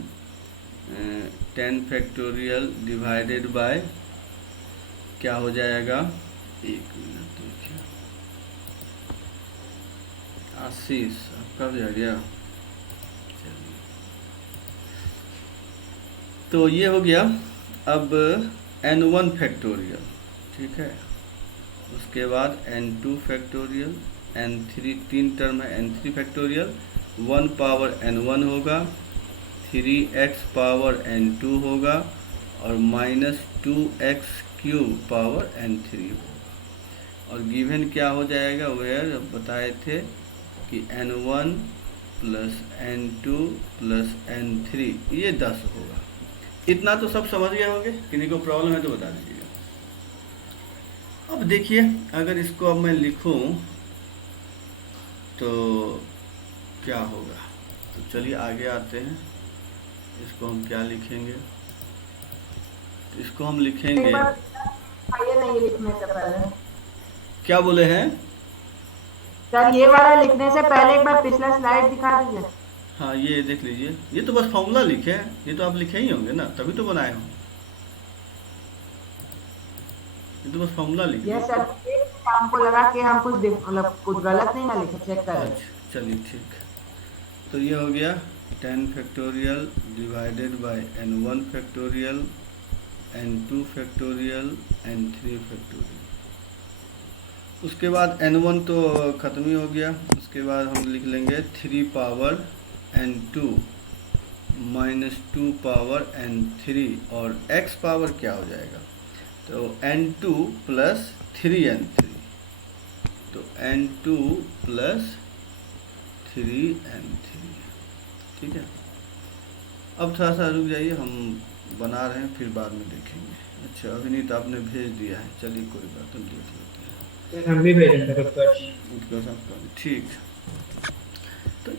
10 फैक्टोरियल डिवाइडेड बाय क्या हो जाएगा, 1 मिनट देखिए, आशीष आपका भी आ गया। तो ये हो गया। अब n1 फैक्टोरियल, ठीक है, उसके बाद n2 फैक्टोरियल, n3 तीन टर्म है, n3 फैक्टोरियल, 1 पावर n1 होगा, 3x पावर n2 होगा और -2x क्यूब पावर n3 होगा। और गिवन क्या हो जाएगा, वेयर बताए थे कि n1 plus n2 plus n3 ये 10 होगा। इतना तो सब समझ गए होंगे, किसी को प्रॉब्लम है तो बता दीजिएगा। अब देखिए अगर इसको अब मैं लिखूं तो क्या होगा, तो चलिए आगे आते हैं। इसको हम क्या लिखेंगे, इसको हम लिखेंगे, ये नहीं लिखने से पहले क्या बोले हैं सर, ये वाला लिखने से पहले एक बार पिछला स्लाइड दिखा दीजिए। हाँ ये देख लीजिए, ये तो बस फॉर्मूला लिखे हैं, ये तो आप लिखे ही होंगे ना, तभी तो बनाए होंगे। ये तो बस फॉर्मूला लिखे। ये सर हमको लगा कि हम कुछ मतलब कुछ गलत नहीं ना लिखे, चेक करें। अच्छा चलिए ठीक। तो ये हो गया 10 factorial divided by n1 factorial, n2 factorial, n3 factorial. उसके बाद n1 तो ख़त्म ही हो गया। उसके बाद हम लिख लेंगे 3 पावर n2 -2 पावर n3 और x पावर क्या हो जाएगा, तो n2 प्लस 3n3, तो n2 प्लस 3n3, ठीक है। अब थोड़ा सा रुक जाइए, हम बना रहे हैं फिर बाद में देखेंगे। अच्छा अभी तो आपने भेज दिया है, चलिए कोई बात नहीं, देख लेते हैं। हम भी भेजेंगे। ठीक। तो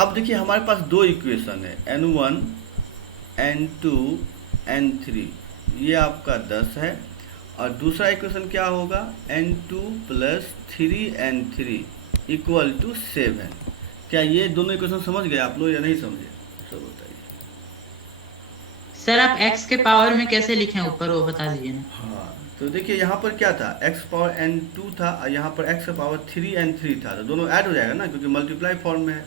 अब देखिए हमारे पास दो इक्वेशन है, n1 n2 n3, ये आपका 10 है। और दूसरा इक्वेशन क्या होगा, n2 plus 3n3 equal to 7। क्या ये दोनों इक्वेशन समझ गए आप लोग या नहीं समझे, सब बताइए। सर आप x के पावर में कैसे लिखें ऊपर, वो बता दीजिए ना। हाँ तो देखिए यहाँ पर क्या था, x पावर n2 था और यहाँ पर x पावर 3n3 था, तो दोनों ऐड हो जाएगा ना क्योंकि मल्टीप्लाई फॉर्म में है।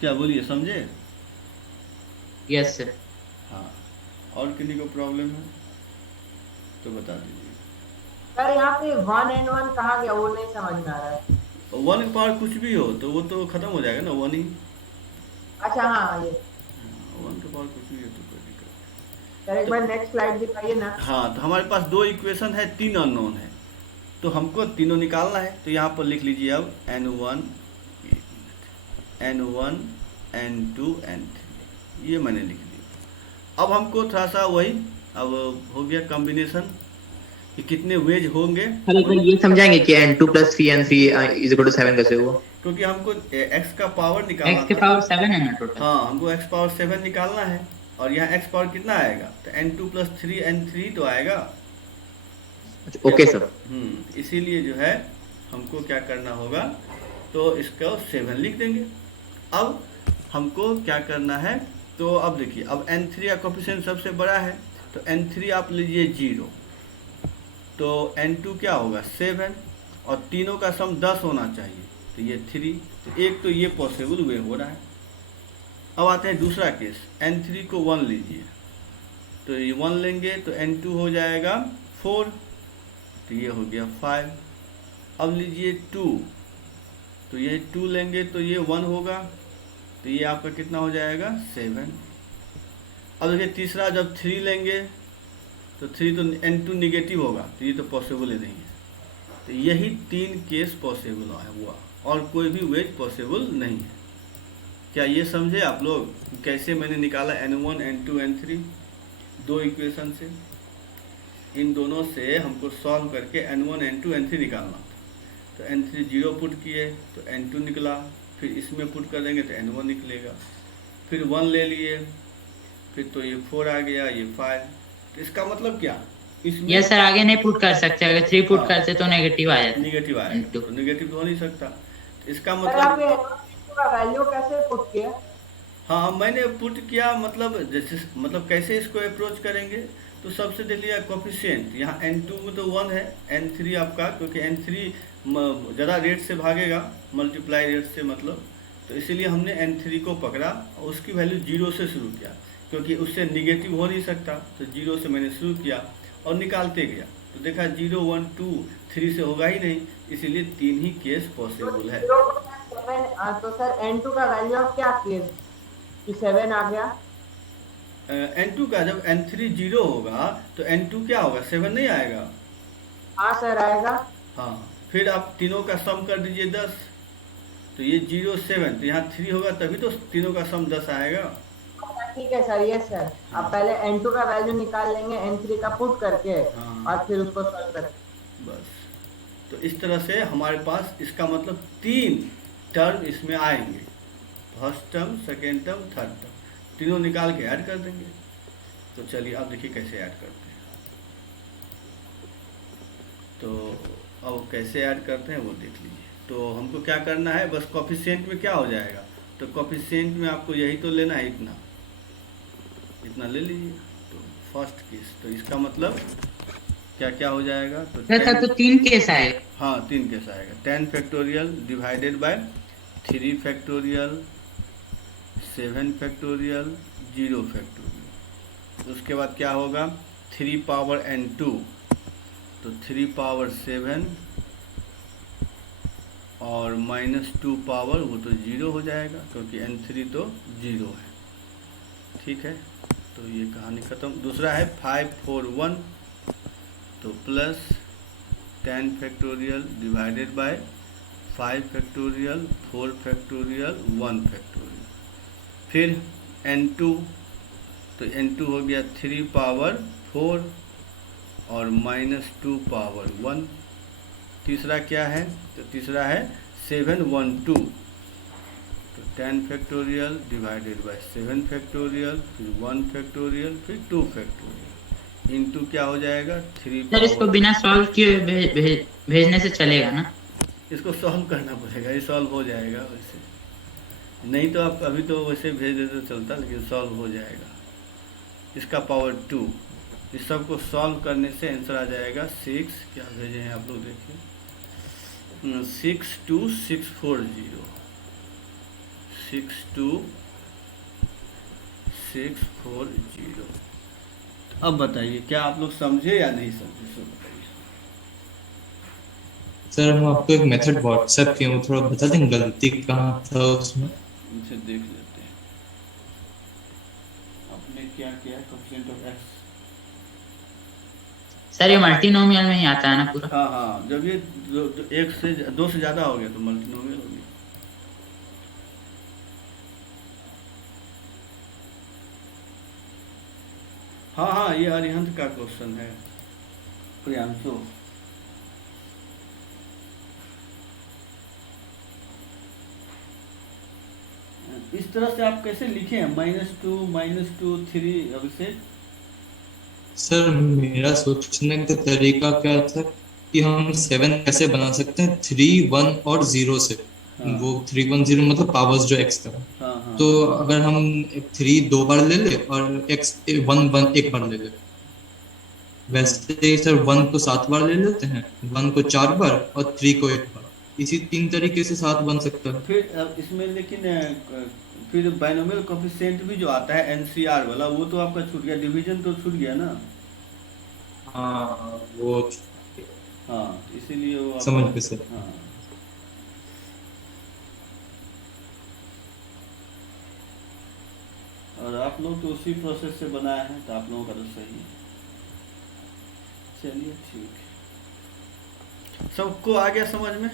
क्या बोलिए, समझे? Yes sir. हाँ और किसी को प्रॉब्लम है तो बता दीजिए। सर यहाँ पे 1 and 1 कहाँ गया, वो नहीं समझ में आ रहा है। 1 के पावर कुछ भी हो तो वो तो खत्म हो जाएगा ना, 1 ही। अच्छा हाँ ये 1 के पावर कुछ भी हो तो कोई दिक्कत नहीं। सर एक बार नेक्स्ट स्लाइड दिखाइए ना। हाँ तो हमारे पास दो इक्वेशन है, 3 अननोन है, तो हमको तीनों निकालना है। तो यहाँ पर लिख लीजिए अब n1 n2 n3, ये मैंने लिख दिया। अब हमको थोड़ा सा वही, अब हो गया कॉम्बिनेशन, कि कितने वेज होंगे, सर एक बार ये समझाएंगे कि n2 plus 3n3 is equal to 7 कैसे हुआ? क्योंकि हमको x का पावर निकालना x के था। पावर 7 है ना टोटल। हाँ, हमको x पावर 7 निकालना है और यहाँ x पावर कितना आएगा, तो n2 plus 3n3 तो आएगा। Okay sir. इसीलिए जो है हमको क्या करना होगा, तो इसको 7 लिख देंगे। अब हमको क्या करना है, तो अब देखिए, अब n3 का कोफिशिएंट सबसे बड़ा है, तो n3 आप लीजिए 0, तो n2 क्या होगा 7, और तीनों का सम 10 होना चाहिए, तो ये 3, तो एक तो ये पॉसिबल वे हो रहा है। अब आते हैं दूसरा केस, n3 को 1 लीजिए, तो ये 1 लेंगे तो n2 हो जाएगा 4, तो ये हो गया 5। अब लीजिए 2, तो ये 2 लेंगे तो ये 1 होगा, तो ये आपका कितना हो जाएगा 7। अब देखिए तीसरा, जब 3 लेंगे तो 3 तो n2 निगेटिव होगा, तो ये तो पॉसिबल ही नहीं है। तो यही 3 केस पॉसिबल हुआ और कोई भी वेज पॉसिबल नहीं है। क्या ये समझे आप लोग कैसे मैंने निकाला n1 n2 n3 दो इक्वेशन से? इन दोनों से हमको सॉल्व करके n1 n2 n3 निकालना था। तो n3 0 पुट किए तो n2 निकला, फिर इसमें पुट कर देंगे तो n1 निकलेगा, फिर 1 ले लिए, फिर तो ये 4 आ गया, ये 5। तो इसका मतलब क्या, इसमें ये सर आगे नहीं पुट कर सकते, अगर 3 पुट करते तो नेगेटिव आ जाता। निगेटिव आएगा, तो निगेटिव तो हो नहीं सकता। तो इसका सर आप मतलब ये वैल्यू कैसे पुट किया? हाँ, मैंने पुट किया, मतलब जैसे, मतलब कैसे इसको अप्रोच करेंगे, तो सबसे ले लिया कोफिशिएंट, यहाँ n2 में तो 1 है, n3 आपका, क्योंकि n3 ज़्यादा रेट से भागेगा, मल्टीप्लाई रेट से मतलब, तो इसीलिए हमने n3 को पकड़ा और उसकी वैल्यू 0 से शुरू किया, क्योंकि उससे निगेटिव हो नहीं सकता, तो 0 से मैंने शुरू किया और निकालते गया, तो देखा 0 1 2 3 से होगा ही नहीं, इसीलिए 3 ही केस पॉसिबल है। तो सर n2 का वैल्यू आप क्या किए कि 7 आ गया? n2 का जब n3 0 होगा तो n2 क्या होगा, 7 नहीं आएगा? हाँ सर आएगा। हाँ, फिर आप तीनों का सम कर दीजिए 10, तो ये 0 7, तो यहाँ 3 होगा तभी तो तीनों का सम 10 आएगा। ठीक है सर, ये सर आप पहले n2 का वैल्यू निकाल लेंगे n3 का पुट करके, और फिर उसको सॉल्व करेंगे। बस, तो इस तरह से हमारे पास इसका मतलब 3 टर्म इसमें आएंगे, first term, second term, third term, तीनों निकाल के ऐड कर देंगे। तो चलिए अब देखिए कैसे ऐड करते हैं। तो अब कैसे ऐड करते हैं वो देख लीजिए। तो हमको क्या करना है, बस कोफिशिएंट में क्या हो जाएगा, तो कोफिशिएंट में आपको यही तो लेना है, इतना ले लीजिए। तो फर्स्ट केस, तो इसका मतलब क्या क्या हो जाएगा, तो तो 3 केस आएगा। हाँ, 3 केस आएगा, 10 factorial divided bye 3 factorial, 7 factorial, 0 factorial. उसके बाद क्या होगा, 3 पावर n2, तो 3 पावर 7 और -2 पावर, वो तो 0 हो जाएगा क्योंकि n3 तो 0 है। ठीक है, तो ये कहानी ख़त्म। दूसरा है 5 4 1, तो plus 10 factorial divided bye 5 factorial, 4 factorial, 1 factorial. फिर n2, तो n2 हो गया 3 पावर 4 और -2 पावर 1। तीसरा क्या है, तो तीसरा है 7 1 2, तो 10 फैक्टोरियल डिवाइडेड बाय 7 फैक्टोरियल, फिर 1 फैक्टोरियल, फिर 2 फैक्टोरियल, इनटू क्या हो जाएगा 3 सर इसको बिना सॉल्व किए भेजने से चलेगा ना? इसको सॉल्व करना पड़ेगा, ये सॉल्व हो जाएगा वैसे, नहीं तो आप अभी तो वैसे भेज देते तो चलता, लेकिन सॉल्व हो जाएगा। इसका पावर 2, इस सब को सॉल्व करने से आंसर आ जाएगा 6, क्या भेजे हैं आप लोग देखिए, 62640, 62640। अब बताइए क्या आप लोग समझे या नहीं समझे, सो बताइए। सर हम आपको एक मेथड व्हाट्सएप किए, वो थोड़ा बता देंगे गलती कहाँ था उसमें? इनसे देख लेते हैं आपने क्या किया, कोएफिशिएंट ऑफ x। सर ये मल्टीनोमियल में ही आता है ना पूरा? हाँ हाँ, जब ये 2 से ज़्यादा हो गया तो मल्टीनोमियल हो गया। हाँ हाँ, ये अरिहंत का क्वेश्चन है, प्रियांशु। इस तरह से आप कैसे लिखे हैं -2 -2 3 अभिषेक? सर मेरा सोचने का तरीका क्या था कि हम 7 कैसे बना सकते हैं 3 1 और 0 से। हाँ। वो 3 1 0 मतलब पावर्स जो x का। हाँ हाँ। तो अगर हम 3 2 बार ले ले और x 1 1 एक बार ले ले, वैसे सर 1 को 7 बार ले लेते हैं, 1 को 4 बार और 3 को 1 बार। इसी 3 तरीके से 7 बन सकता है। फिर अब इसमें लेकिन फिर बाइनोमियल कोफिशिएंट भी जो आता है एनसीआर वाला, वो तो आपका छूट गया, डिवीजन तो छूट गया ना। हाँ वो हाँ, इसीलिए वो आपका- समझ गए सर। हाँ। और आप लोग तो उसी प्रोसेस से बनाए हैं, तो आप लोगों का तो सही है। चलिए ठीक है, सबको आ गया समझ में?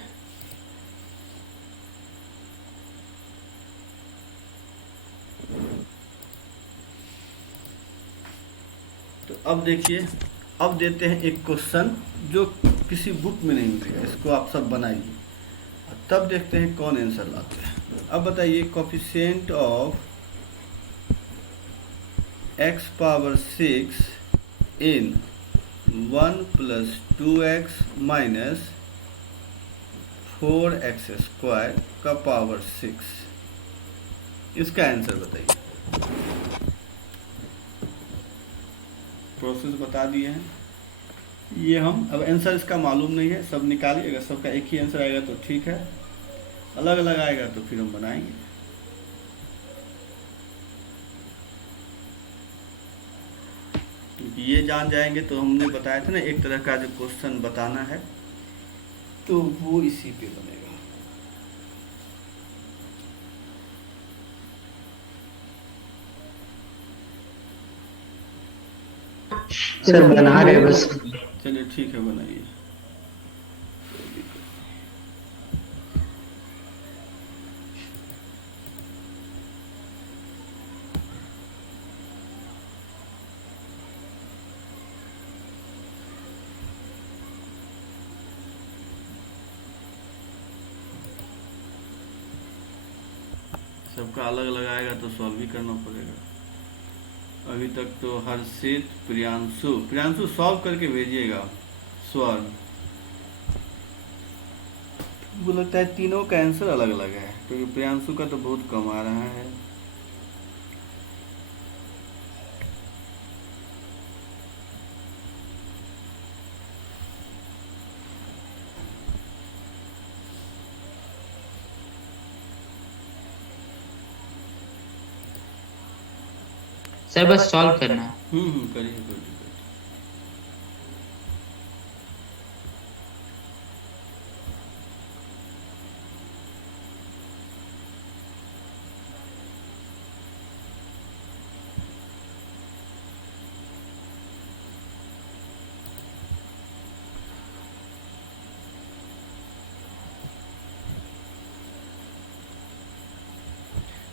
तो अब देखिए, अब देते हैं एक क्वेश्चन जो किसी बुक में नहीं मिलेगा, इसको आप सब बनाइए, तब देखते हैं कौन आंसर लाते हैं। अब बताइए, coefficient of x power 6 in 1 + 2x minus 4x square का पावर 6, इसका आंसर बताइए। प्रोसेस बता दिए हैं ये हम। अब आंसर इसका मालूम नहीं है, सब निकालिए। अगर सबका एक ही आंसर आएगा तो ठीक है, अलग अलग आएगा तो फिर हम बनाएंगे। क्योंकि ये जान जाएंगे तो हमने बताया था ना, एक तरह का जो क्वेश्चन बताना है तो वो इसी पे बनेगा। सर बना रहे बस। चलिए ठीक है, बनाइए। सबका अलग अलग आएगा तो सॉल्व भी करना पड़ेगा। अभी तक तो हर्षित, प्रियांशु सॉल्व करके भेजिएगा सॉल्व। वो लगता है तीनों का आंसर अलग अलग है, क्योंकि प्रियांशु का तो बहुत कम आ रहा है। सर बस सॉल्व करना है। करिए करिए।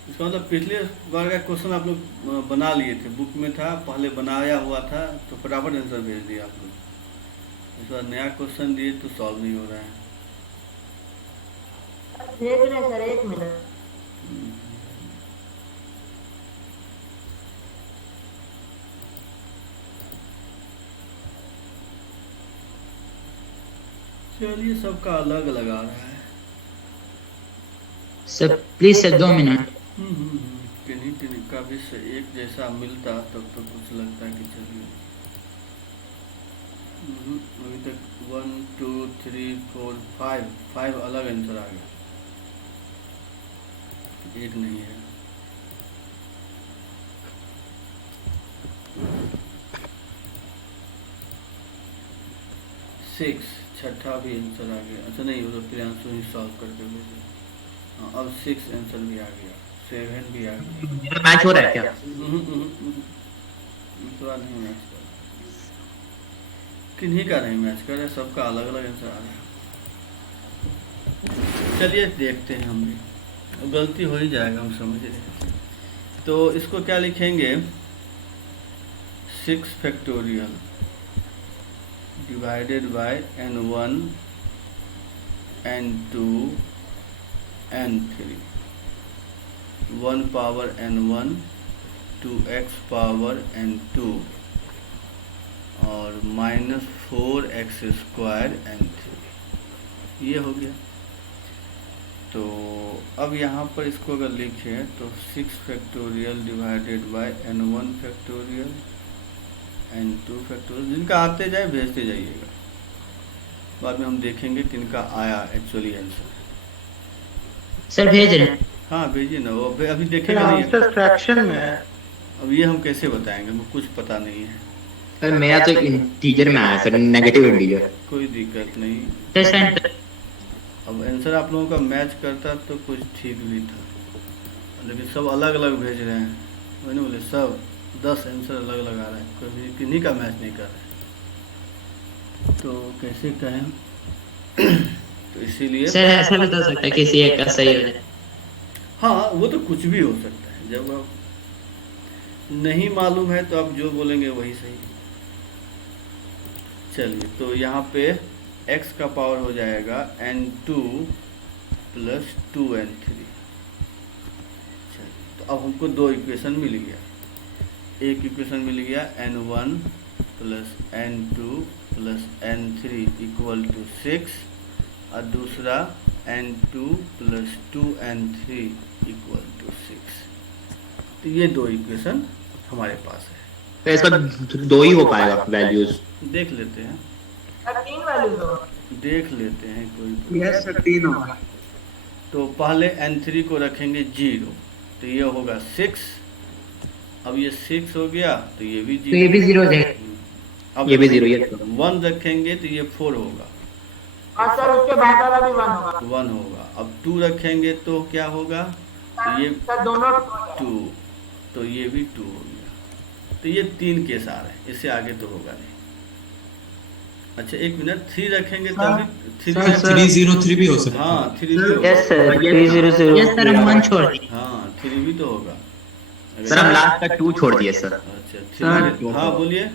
इसका मतलब पिछले बार का क्वेश्चन आप लोग बना लिए थे, बुक में था, पहले बनाया हुआ था, तो फटाफट आंसर भेज दिया आप लोग। इस बार नया क्वेश्चन दिए तो सॉल्व नहीं हो रहा है। देख रहे हैं सर, 1 मिनट। चलिए, सबका अलग अलग आ रहा है। Sir please sir 2 minute. किन्हीं किन्हीं का भी एक जैसा मिलता तब तो कुछ लगता कि चलिए। अभी तक 1 2 3 4 5 अलग आंसर आ गया, एक नहीं है। सिक्स, छठा भी आंसर आ गया। अच्छा नहीं, वो तो प्रियांशु ही सॉल्व करके भेजे। हाँ, अब 6 आंसर भी आ गया, 7 भी आ गया। मैच हो रहा है क्या? थोड़ा नहीं मैच कर, किन्हीं का नहीं मैच कर रहे, सबका अलग अलग आंसर आ रहा है। चलिए देखते हैं, हम भी गलती हो ही जाएगा, हम समझ रहे हैं। तो इसको क्या लिखेंगे, 6 factorial divided by n1 n2 n3 1 power n1 2x power n2 और -4x² n3 ये हो गया। तो अब यहाँ पर इसको अगर लिखें तो 6 factorial divided by n1 factorial n2 factorial, जिनका आते जाए भेजते जाइएगा, बाद में हम देखेंगे किनका आया एक्चुअली आंसर। सर भेज रहे हैं। हाँ भेजिए ना, वो अभी देखेंगे नहीं। आंसर फ्रैक्शन में है। अब ये हम कैसे बताएंगे, हमें कुछ पता नहीं है। सर मेरा तो इंटीजर में आया सर, नेगेटिव इंटीजर। कोई दिक्कत नहीं, सेंटर अब आंसर आप लोगों का मैच करता तो कुछ ठीक भी था, लेकिन सब अलग अलग भेज रहे हैं। मैंने बोले सब 10 आंसर अलग अलग आ रहा है, कभी किन्हीं का मैच नहीं कर रहे, तो कैसे कहें। तो इसीलिए सर ऐसा भी तो हो सकता है किसी एक का सही हो जाए। हाँ वो तो कुछ भी हो सकता है, जब आप नहीं मालूम है तो आप जो बोलेंगे वही सही। चलिए तो यहाँ पे x का पावर हो जाएगा n2 प्लस 2n3। चलिए तो अब हमको दो इक्वेशन मिल गया, एक इक्वेशन मिल गया n1 plus n2 plus n3 equal to 6 और दूसरा n2 plus 2n3 equal to 6। तो ये दो इक्वेशन हमारे पास है। तो इसका दो ही हो पाएगा वैल्यूज। देख लेते हैं, तीन वैल्यूज होगा। देख लेते हैं कोई। यस सर 3 होगा। तो पहले n3 को रखेंगे 0, तो ये होगा 6। अब ये 6 हो गया तो ये भी 0, तो ये भी 0 हो जाएगा। अब ये भी 0, ये 1 रखेंगे तो ये 4 होगा। हाँ सर उसके बाद वाला भी 1 होगा। 1 होगा। अब 2 रखेंगे तो क्या होगा, तो ये सर दोनों 2, तो ये भी 2 हो गया। तो ये 3 केस आ रहे हैं, इससे आगे तो होगा नहीं। अच्छा एक मिनट, 3 रखेंगे तब 303 भी हो सकता है। हाँ 3 भी होगा। Yes sir 300। यस सर हम 1 छोड़ दिए। हाँ 3 भी तो होगा। सर हम लास्ट का 2 छोड़ दिए सर। अच्छा 3, हाँ बोलिए।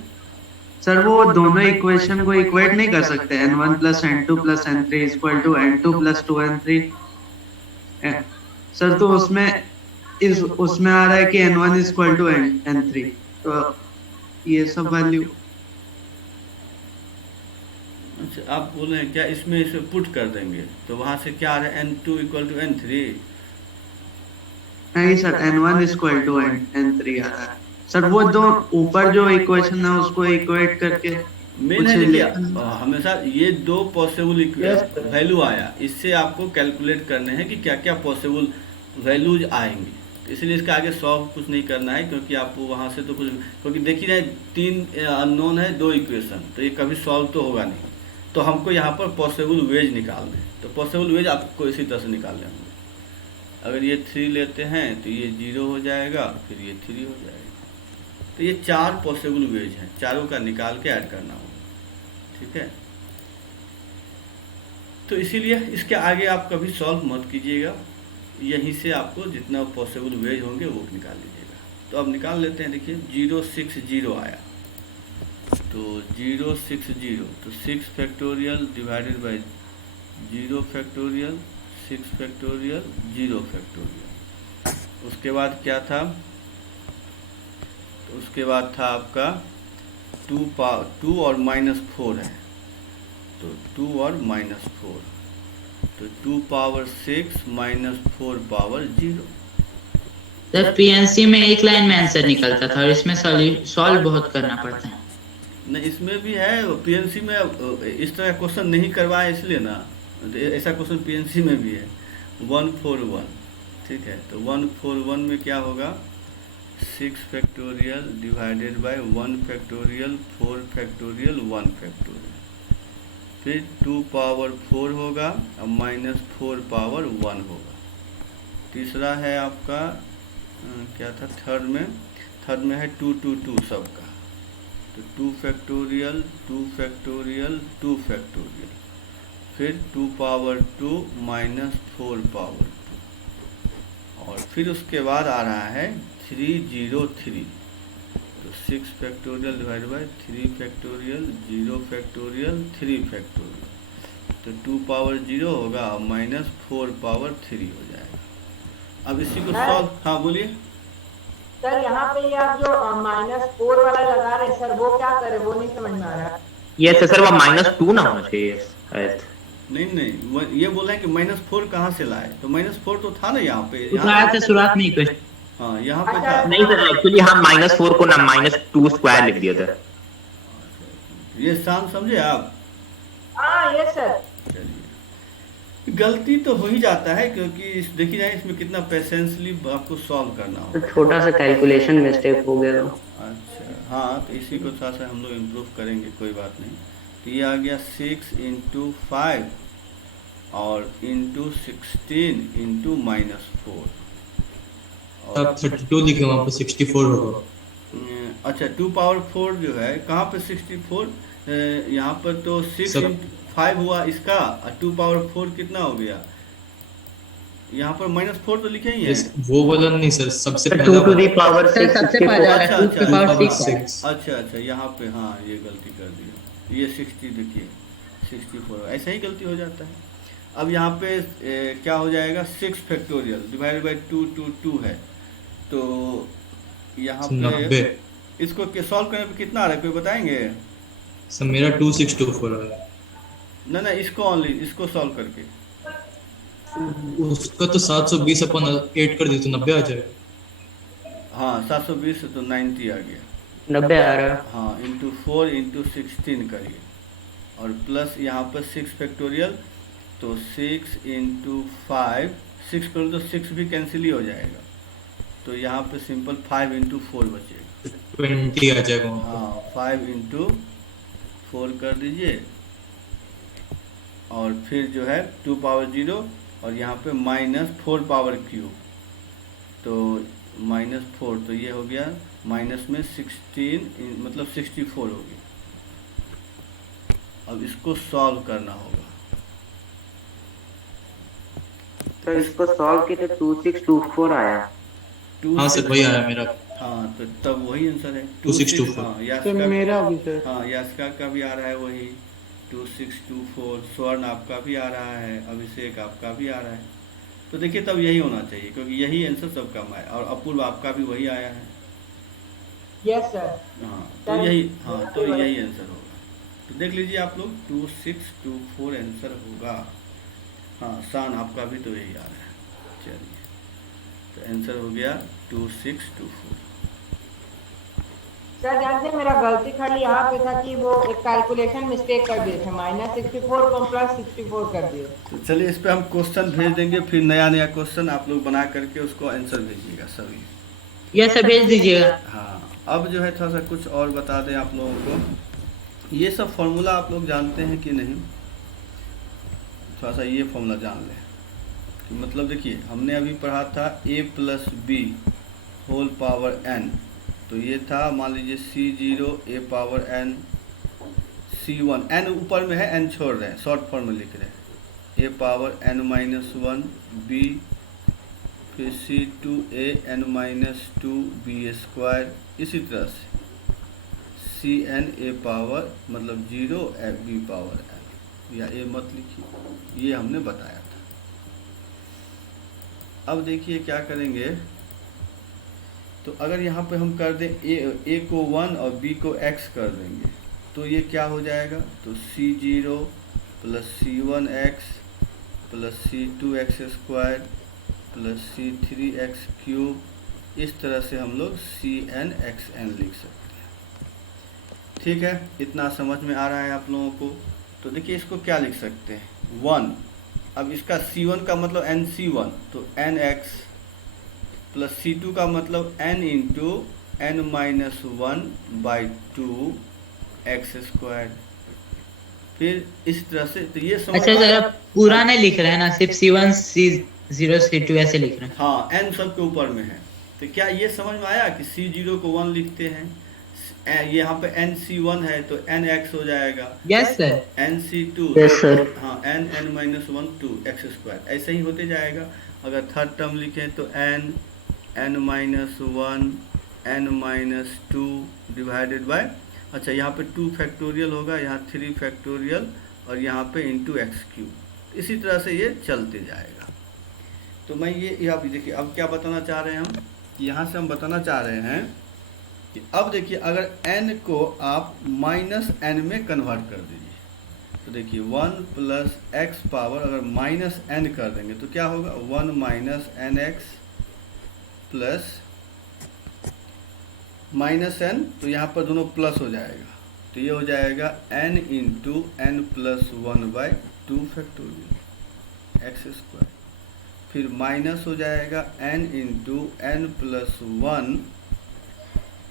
सर वो दोनों इक्वेशन को इक्वेट नहीं कर सकते, n1 plus n2 plus n3 equal to n2 plus 2n3। Sir तो उसमें आ रहा है कि n1 इक्वल टू n3, तो ये सब वैल्यू। अच्छा आप बोल रहे हैं क्या इसमें इसे पुट कर देंगे तो वहां से क्या आ रहा है, n2 इक्वल टू n3? नहीं sir n1 equal to n3 आ रहा है सर। वो दो ऊपर जो इक्वेशन है उसको इक्वेट करके मेन है देखिए, हमेशा ये दो पॉसिबल वैल्यू आया, इससे आपको कैलकुलेट करने हैं कि क्या क्या पॉसिबल वैल्यूज आएंगे। तो इसलिए इसके आगे सॉल्व कुछ नहीं करना है, क्योंकि आपको वहाँ से तो कुछ, क्योंकि देखिए 3 अननोन है 2 इक्वेशन, तो ये कभी सॉल्व तो होगा नहीं। तो हमको यहाँ पर पॉसिबल वेज निकालना है, तो पॉसिबल वेज आपको इसी तरह से निकाल लेंगे। अगर ये 3 लेते हैं तो ये 0 हो जाएगा, फिर ये 3 हो जाएगा। तो ये 4 पॉसिबल वेज हैं, चारों का निकाल के ऐड करना होगा, ठीक है। तो इसीलिए इसके आगे आप कभी सॉल्व मत कीजिएगा, यहीं से आपको जितना पॉसिबल वेज होंगे वो निकाल लीजिएगा। तो अब निकाल लेते हैं। देखिए 060 आया, तो 060 तो 6 factorial divided bye 0 factorial 6 factorial 0 factorial. उसके बाद क्या था, तो उसके बाद था आपका 2 और -4 है, तो 2 और -4, तो 2 पावर 6 -4 पावर 0। सर पीएनसी में एक लाइन में आंसर निकलता था और इसमें सॉल्व बहुत करना पड़ता है। नहीं इसमें भी है, पीएनसी में इस तरह क्वेश्चन नहीं करवाया इसलिए ना, ऐसा क्वेश्चन पीएनसी में भी है 141, ठीक है। तो 141 में क्या होगा, 6 factorial divided bye 1 factorial 4 factorial 1 factorial, फिर 2 पावर 4 होगा और -4 पावर 1 होगा। तीसरा है आपका क्या था, थर्ड में है 2 2 2 सबका, तो 2 फैक्टोरियल 2 फैक्टोरियल 2 फैक्टोरियल, फिर 2 पावर 2 -4 पावर 2, और फिर उसके बाद आ रहा है 303, तो 6 factorial divide by 3 factorial 0 factorial 3 factorial, तो 2 पावर 0 होगा माइनस 4 पावर 3 हो जाएगा। अब इसी को सॉल्व, हाँ बोलिए सर। यहाँ पे ये आप जो -4 वाला लगा रहे हैं सर, वो क्या करे, वो नहीं समझ में आ रहा। ये सर वो -2 ना होना चाहिए शायद। नहीं ये बोल रहे हैं कि -4 कहाँ से लाए, तो -4 तो था ना यहाँ पे, शुरुआत में क्वेश्चन। हाँ यहाँ पे था। नहीं सर, एक्चुअली हम -4 को ना -2 स्क्वायर लिख दिया था। ये शाम समझे आप? हाँ ये सर। गलती तो हो ही जाता है, क्योंकि देखिए जाए इसमें कितना पेशेंसली आपको सॉल्व करना तो होगा। छोटा सा कैलकुलेशन मिस्टेक हो गया था। अच्छा हाँ, तो इसी को थोड़ा सा हम लोग इम्प्रूव करेंगे, कोई बात नहीं। तो ये आ गया 6 × 5 और × 16 × -4। आप 32 लिखे वहाँ पे 64 होगा। अच्छा 2 पावर 4 जो है कहाँ पे 64, यहाँ पर तो 6 × 5 हुआ इसका, और 2 पावर 4 कितना हो गया, यहाँ पर -4 तो लिखे ही है। वो वाला नहीं सर, सबसे पहला 2 to the power 6 सबसे पहले आ रहा है 2 to the power 6। अच्छा यहाँ पे हाँ ये गलती कर दी, ये 60 देखिए 64, ऐसा ही गलती हो जाता है। अब यहाँ पे क्या हो जाएगा, 6 फैक्टोरियल डिवाइड बाई 2 है, तो यहाँ पे इसको सॉल्व करने पे कितना आ रहा है, कोई बताएंगे? सर मेरा 2624 आ रहा है। ना इसको ओनली इसको सॉल्व करके उसका तो 720 अपन 8 कर दी तो 90 आ जाएगा। हाँ 720 से तो 90 आ गया, 90 आ रहा है। हाँ × 4 × 16 करिए, और प्लस यहाँ पर 6 फैक्टोरियल, तो 6 × 5 6 करो तो 6 भी कैंसिल ही हो जाएगा, तो यहाँ पे सिंपल 5 × 4 बचेगा, 20 आ जाएगा। हाँ 5 × 4 कर दीजिए, और फिर जो है 2 पावर 0 और यहाँ पे -4 पावर क्यूब, तो -4, तो ये हो गया माइनस में 16 मतलब 64 हो गया। अब इसको सॉल्व करना होगा। तो इसको सॉल्व किए तो 2624 आया। हाँ सर वही आया मेरा। हाँ तो तब वही आंसर है 2624। हाँ तो मेरा भी सर। हाँ यास्का का भी आ रहा है वही 2624, स्वर्ण आपका भी आ रहा है, अभिषेक आपका भी आ रहा है। तो देखिए तब यही होना चाहिए, क्योंकि यही आंसर सबका है, और अपूर्व आपका भी वही आया है। Yes sir. हाँ तो यही, हाँ तो यही आंसर होगा। तो देख लीजिए आप लोग 2624 आंसर होगा। हाँ शान आपका भी तो यही आ रहा है। चलिए तो आंसर हो गया 2624। सर ध्यान से मेरा गलती खाली यहाँ पे था कि वो एक कैलकुलेशन मिस्टेक कर दिए थे, -64 को +64 कर दिए। तो चलिए इस पे हम क्वेश्चन भेज देंगे, फिर नया क्वेश्चन आप लोग बना करके उसको आंसर भेजिएगा सभी। यस सर भेज दीजिएगा। हाँ अब जो है थोड़ा सा कुछ और बता दें आप लोगों को। ये सब फॉर्मूला आप लोग जानते हैं कि नहीं, थोड़ा सा ये फॉर्मूला जान लें कि मतलब देखिए हमने अभी पढ़ा था a + b whole power n, तो ये था मान लीजिए C0 a power n, C1 n ऊपर में है, n छोड़ रहे हैं, शॉर्ट फॉर्म में लिख रहे हैं, a पावर n-1 b, फिर C2 a n-2 b², इसी तरह से Cn a पावर मतलब 0 b पावर n, या a मत लिखिए, ये हमने बताया था। अब देखिए क्या करेंगे, तो अगर यहाँ पे हम कर दें a को 1 और b को x कर देंगे तो ये क्या हो जाएगा, तो C0 + C1x + C2x² + C3x³, इस तरह से हम लोग Cnxn लिख सकते हैं। ठीक है, इतना समझ में आ रहा है आप लोगों को। तो देखिए इसको क्या लिख सकते हैं 1, अब इसका C1 का मतलब nC1, तो nx + C2 का मतलब n × n-1/2 x², फिर इस तरह से। तो ये समझ अच्छा सर पूरा नहीं लिख रहे हैं ना, सिर्फ C1 C0 C2 ऐसे लिख रहे हैं। हाँ n सब के ऊपर में है। तो क्या ये समझ में आया कि C0 को 1 लिखते हैं, यहाँ पे nC1 है तो nx हो जाएगा। Yes sir. nC2 yes sir. हाँ n-1 2 x², ऐसे ही होते जाएगा। अगर थर्ड टर्म लिखें तो n n-1 n minus two divided by, अच्छा यहाँ पे 2 फैक्टोरियल होगा, यहाँ 3 फैक्टोरियल और यहाँ पे इंटू एक्स क्यूब। इसी तरह से ये चलते जाएगा। तो मैं ये आप देखिए अब क्या बताना चाह रहे हैं हम, कि यहाँ से हम बताना चाह रहे हैं कि अब देखिए अगर n को आप माइनस n में कन्वर्ट कर दीजिए, तो देखिए 1 प्लस एक्स पावर अगर माइनस n कर देंगे तो क्या होगा, 1 minus n x plus minus n, तो यहाँ पर दोनों प्लस हो जाएगा, तो ये हो जाएगा n into n plus 1/2 factorial x square, फिर माइनस हो जाएगा n into n plus 1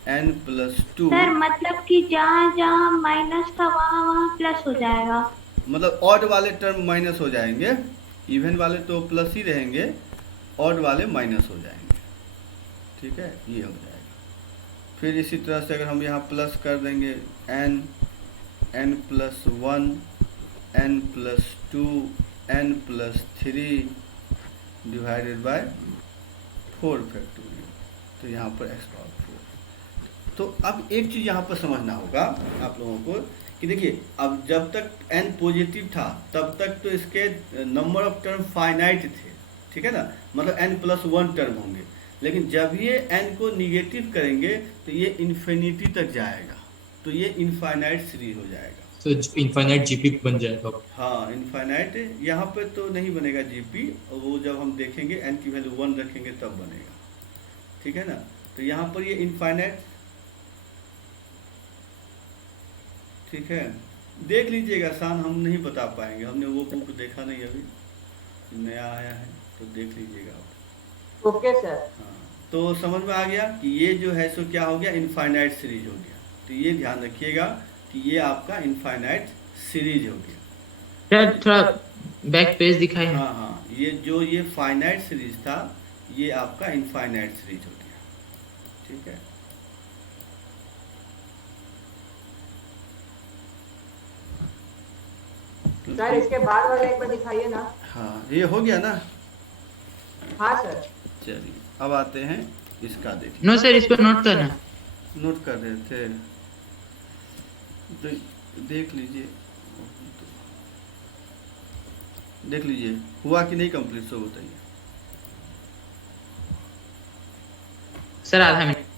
n प्लस 2। सर मतलब कि जहाँ जहाँ माइनस था वहाँ वहाँ प्लस हो जाएगा, मतलब ऑड वाले टर्म माइनस हो जाएंगे, इवन वाले तो प्लस ही रहेंगे, ऑड वाले माइनस हो जाएंगे, ठीक है, ये हो जाएगा। फिर इसी तरह से अगर हम यहाँ प्लस कर देंगे n प्लस 1 n प्लस 2 n plus 3 divided by 4 factorial, तो यहाँ पर x पावर 4। तो अब एक चीज़ यहाँ पर समझना होगा आप लोगों को कि देखिए अब जब तक n पॉजिटिव था तब तक तो इसके नंबर ऑफ टर्म फाइनाइट थे, ठीक है ना, मतलब n प्लस 1 टर्म होंगे, लेकिन जब ये n को निगेटिव करेंगे तो ये इन्फिनिटी तक जाएगा, तो ये इनफाइनाइट सीरीज हो जाएगा, तो इनफाइनाइट जीपी बन जाएगा। हाँ इनफाइनाइट, यहाँ पे तो नहीं बनेगा जीपी, वो जब हम देखेंगे n की वैल्यू 1 रखेंगे तब बनेगा, ठीक है ना। तो यहाँ पर ये इनफाइनाइट, ठीक है, देख लीजिएगा, आसान हम नहीं बता पाएंगे, हमने वो बुक देखा नहीं अभी, नया आया है, तो देख लीजिएगा आप। Okay sir. हाँ तो समझ में आ गया कि ये जो है सो क्या हो गया, इनफाइनाइट सीरीज हो गया, तो ये ध्यान रखिएगा कि ये आपका इनफाइनाइट सीरीज हो गया। सर थोड़ा बैक पेज दिखाई। हाँ हाँ, ये फाइनाइट सीरीज था, ये आपका इनफाइनाइट सीरीज हो गया, ठीक है। सर इसके बाद वाले एक बार दिखाइए ना। हाँ ये हो गया ना। हाँ सर। चलिए अब आते हैं इसका, देखिए। नो सर इसको नोट करना। नोट कर रहे थे, देख लीजिए, देख लीजिए हुआ कि नहीं कंप्लीट, सो बताइए। सर आधा मिनट।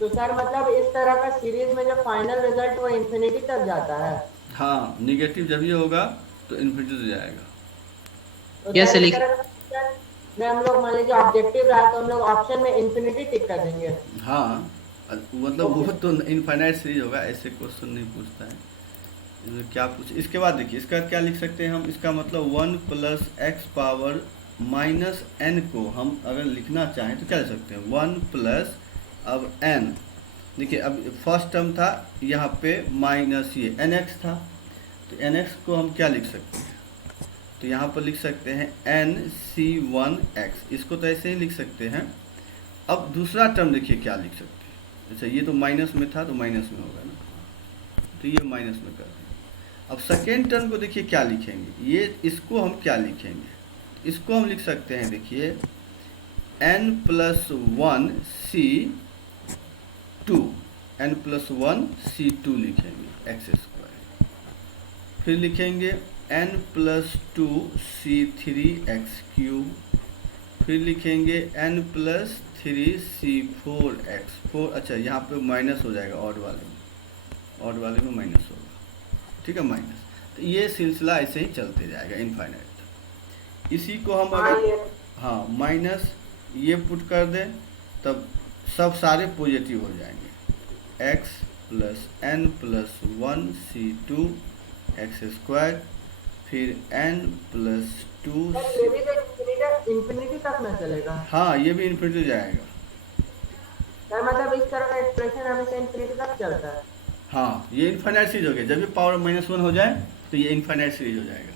तो सर मतलब इस तरह का सीरीज में जो फाइनल रिजल्ट वो इंफिनिटी तक जाता है। हाँ निगेटिव जब ये होगा तो इन्फिनिटी तो जाएगा। तो यस सर, इस तरह का में हम लोग मान लीजिए ऑब्जेक्टिव रहा तो हम लोग ऑप्शन में इंफिनिटी टिक कर देंगे। हाँ मतलब वो तो इनफाइनाइट सीरीज होगा, ऐसे क्वेश्चन नहीं पूछता है, इसमें क्या पूछ। इसके बाद देखिए इसका क्या लिख सकते हैं हम, इसका मतलब 1 plus x power minus n को हम अगर लिखना चाहें तो क्या लिख सकते हैं, 1 प्लस अब n, देखिए अब फर्स्ट टर्म था यहाँ पे माइनस ये nx था, तो nx को हम क्या लिख सकते हैं, तो यहाँ पर लिख सकते हैं nc1x, इसको तो ऐसे ही लिख सकते हैं। अब दूसरा टर्म देखिए क्या लिख सकते हैं, अच्छा ये तो माइनस में था तो माइनस में होगा ना, तो ये माइनस में कर दें। अब सेकेंड टर्म को देखिए क्या लिखेंगे, ये इसको हम क्या लिखेंगे, इसको हम लिख सकते हैं, देखिए n plus 1 c2, n plus 1 c2 लिखेंगे एक्स स्क्वायर, फिर लिखेंगे n प्लस 2 c3 एक्स क्यूब, फिर लिखेंगे n प्लस 3 c4 x4, अच्छा यहाँ पे माइनस हो जाएगा, ऑड वाले में माइनस होगा, ठीक है माइनस। तो ये सिलसिला ऐसे ही चलते जाएगा इनफाइनाइट। इसी को हम अगर हाँ माइनस ये पुट कर दें तब सब सारे पॉजिटिव हो जाएंगे, x plus n plus 1 c2 x square, फिर n प्लस 2 इंफिनिटी तक में चलेगा। हाँ ये भी इन्फिनिटी जाएगा। सर मतलब इस तरह का एक्सप्रेशन हमेशा इंफिनिटी तक चलता है। हाँ ये इनफाइनाइट सीरीज हो गया, जब भी पावर -1 हो जाए तो ये इनफाइनाइट सीरीज हो जाएगा।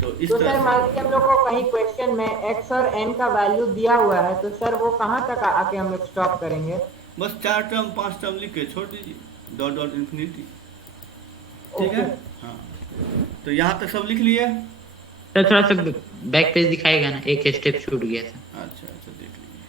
तो इस तो तरह सर मान लीजिए हम लोग को कहीं क्वेश्चन में x और n का वैल्यू दिया हुआ है, तो सर वो कहाँ तक आके हम लोग स्टॉप करेंगे? बस 4 टर्म 5 टर्म लिख के छोड़ दीजिए, डॉट डॉट इन्फिनिटी, ठीक है। हाँ तो यहाँ तक सब लिख लिए। सर थोड़ा सा बैक पेज दिखाएगा ना, एक स्टेप छूट गया था। अच्छा अच्छा, देख लीजिए।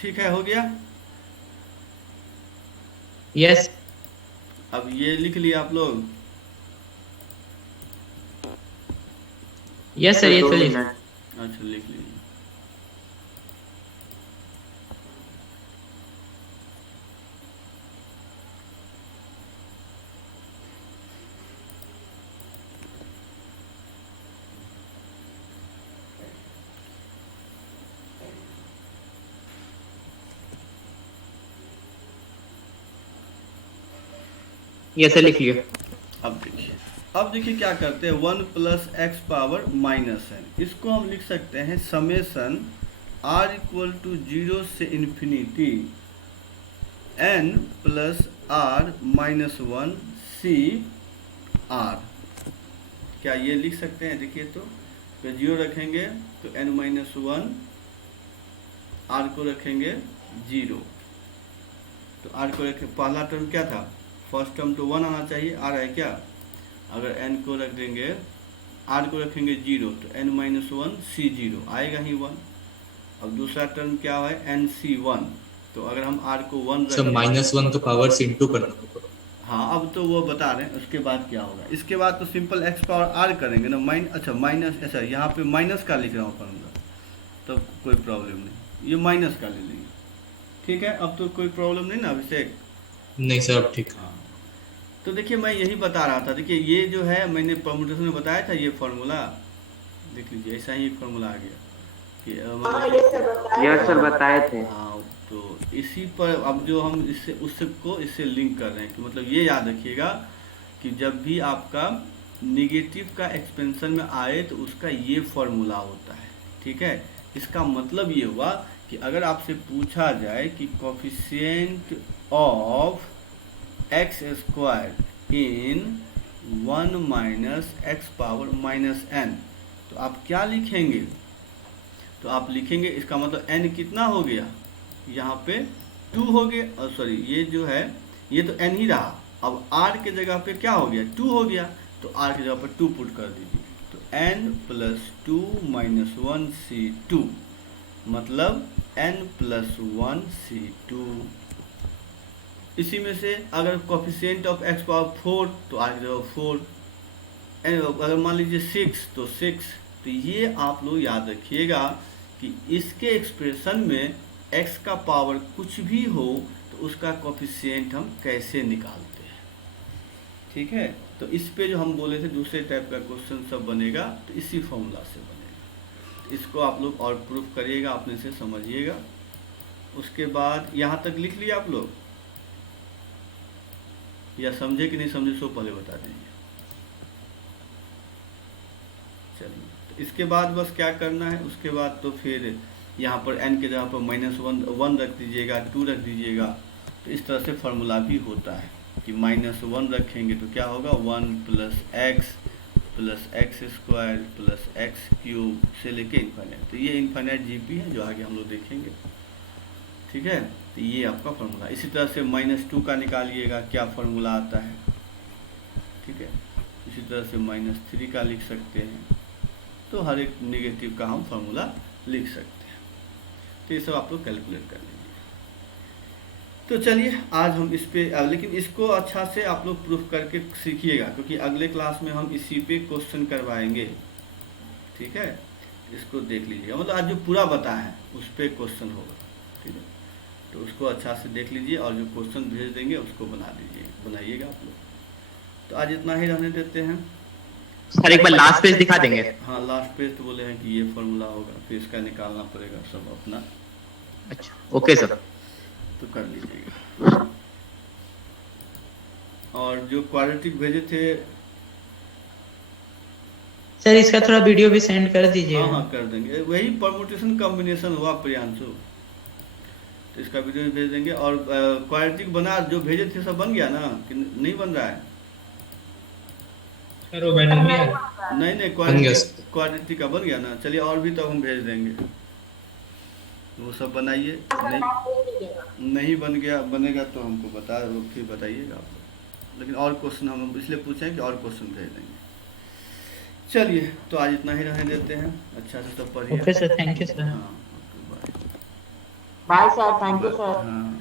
ठीक है, हो गया। यस अब ये लिख लिया आप लोग? यस सर, ये तो लिख। अच्छा, लिख लीजिए। ये सर लिख लिया। अब देखिए क्या करते हैं, 1 plus x power minus n, इसको हम लिख सकते हैं समेसन आर इक्वल टू 0 से infinity n plus r minus 1 c r. क्या ये लिख सकते हैं? देखिए तो 0 रखेंगे तो एन माइनस 1, आर को रखेंगे 0, तो आर को रखें, पहला टर्म क्या था, फर्स्ट टर्म तो 1 आना चाहिए, आ रहा है क्या? अगर n को रख देंगे, r को रखेंगे 0, तो n माइनस 1 सी 0 आएगा ही 1। अब दूसरा टर्म क्या है, n सी 1, तो अगर हम r को 1 सब -1 का पावर से इंटू करना होगा। हाँ, अब तो वो बता रहे हैं उसके बाद क्या होगा। इसके बाद तो सिंपल x पावर r करेंगे ना, अच्छा माइनस, अच्छा यहाँ पे माइनस का लिख रहा हूँ फॉर्मूला, तो कोई प्रॉब्लम नहीं, ये माइनस का ले लेंगे। ठीक है, अब तो कोई प्रॉब्लम नहीं ना अभिषेक? नहीं सर, अब ठीक। हाँ, तो देखिए मैं यही बता रहा था। देखिए ये जो है मैंने परमुटेशन में बताया था, ये फार्मूला देख लीजिए, ऐसा ही एक फार्मूला आ गया कि यस सर बताए थे। हाँ, तो इसी पर अब जो हम इससे इससे लिंक कर रहे हैं कि मतलब ये याद रखिएगा कि जब भी आपका निगेटिव का एक्सपेंशन में आए तो उसका ये फार्मूला होता है। ठीक है, इसका मतलब ये हुआ कि अगर आपसे पूछा जाए कि coefficient of x square in 1 minus x power minus n, तो आप क्या लिखेंगे? तो आप लिखेंगे, इसका मतलब n कितना हो गया, यहाँ पे 2 हो गया, और सॉरी ये जो है ये तो n ही रहा, अब r के जगह पे क्या हो गया, 2 हो गया, तो r की जगह पर 2 पुट कर दीजिए, तो n प्लस 2 माइनस 1 सी 2, मतलब n प्लस 1 सी 2। इसी में से अगर कोफिशिएंट ऑफ एक्स पावर 4, तो r की जगह 4, अगर मान लीजिए 6 तो 6। तो ये आप लोग याद रखिएगा कि इसके एक्सप्रेशन में x का पावर कुछ भी हो तो उसका कोफिशिएंट हम कैसे निकालते हैं। ठीक है, तो इस पे जो हम बोले थे दूसरे टाइप का क्वेश्चन सब बनेगा, तो इसी फॉर्मूला से बनेगा। तो इसको आप लोग और प्रूफ करिएगा, अपने से समझिएगा। उसके बाद यहाँ तक लिख लिया आप लोग, या समझे कि नहीं समझे सो पहले बता दीजिए। चलिए, तो इसके बाद बस क्या करना है, उसके बाद तो फिर यहाँ पर n के जगह पर -1 रख दीजिएगा, 2 रख दीजिएगा। तो इस तरह से फार्मूला भी होता है कि -1 रखेंगे तो क्या होगा, 1 plus x square plus x cube से लेके इन्फाइनाइट। तो ये इन्फाइनाइट जीपी है जो आगे हम लोग देखेंगे। ठीक है, तो ये आपका फार्मूला। इसी तरह से -2 का निकालिएगा, क्या फार्मूला आता है। ठीक है, इसी तरह से -3 का लिख सकते हैं। तो हर एक नेगेटिव का हम फार्मूला लिख सकते हैं। तो ये सब आप लोग कैलकुलेट कर लीजिए। तो चलिए आज हम इस पे, लेकिन इसको अच्छा से आप लोग प्रूफ करके सीखिएगा, क्योंकि अगले क्लास में हम इसी पे क्वेश्चन करवाएंगे। ठीक है, इसको देख लीजिएगा, मतलब आज जो पूरा बताया है उस पर क्वेश्चन होगा। ठीक है, तो उसको अच्छा से देख लीजिए और जो क्वेश्चन भेज देंगे उसको बनाइएगा आप लोग। तो आज इतना ही रहने देते हैं सर। एक बार लास्ट पेज दिखा देंगे? हाँ, लास्ट पेज तो बोले हैं कि ये फार्मूला होगा, फिर इसका निकालना पड़ेगा सब अपना। अच्छा, ओके सर, तो कर लीजिएगा। और जो क्वाड्रेटिक भेजे थे सर, इसका थोड़ा वीडियो भी सेंड कर दीजिए। हाँ कर देंगे, वही परमुटेशन कॉम्बिनेशन हुआ प्रियांशु, तो इसका वीडियो भी भेज देंगे। और क्वाड्रेटिक बना जो भेजे थे सब बन गया ना कि नहीं बन रहा है? नहीं, क्वाड्रेटिक का बन गया ना। चलिए और भी तो हम भेज देंगे। वो सब बनाइए। नहीं बनेगा तो हमको फिर बताइएगा आप। लेकिन और क्वेश्चन हम इसलिए पूछें कि और क्वेश्चन भेज देंगे। चलिए तो आज इतना ही रहने देते हैं। अच्छा से सब पढ़िए। Okay sir, thank you sir. हाँ, bye sir, thank you sir. हाँ।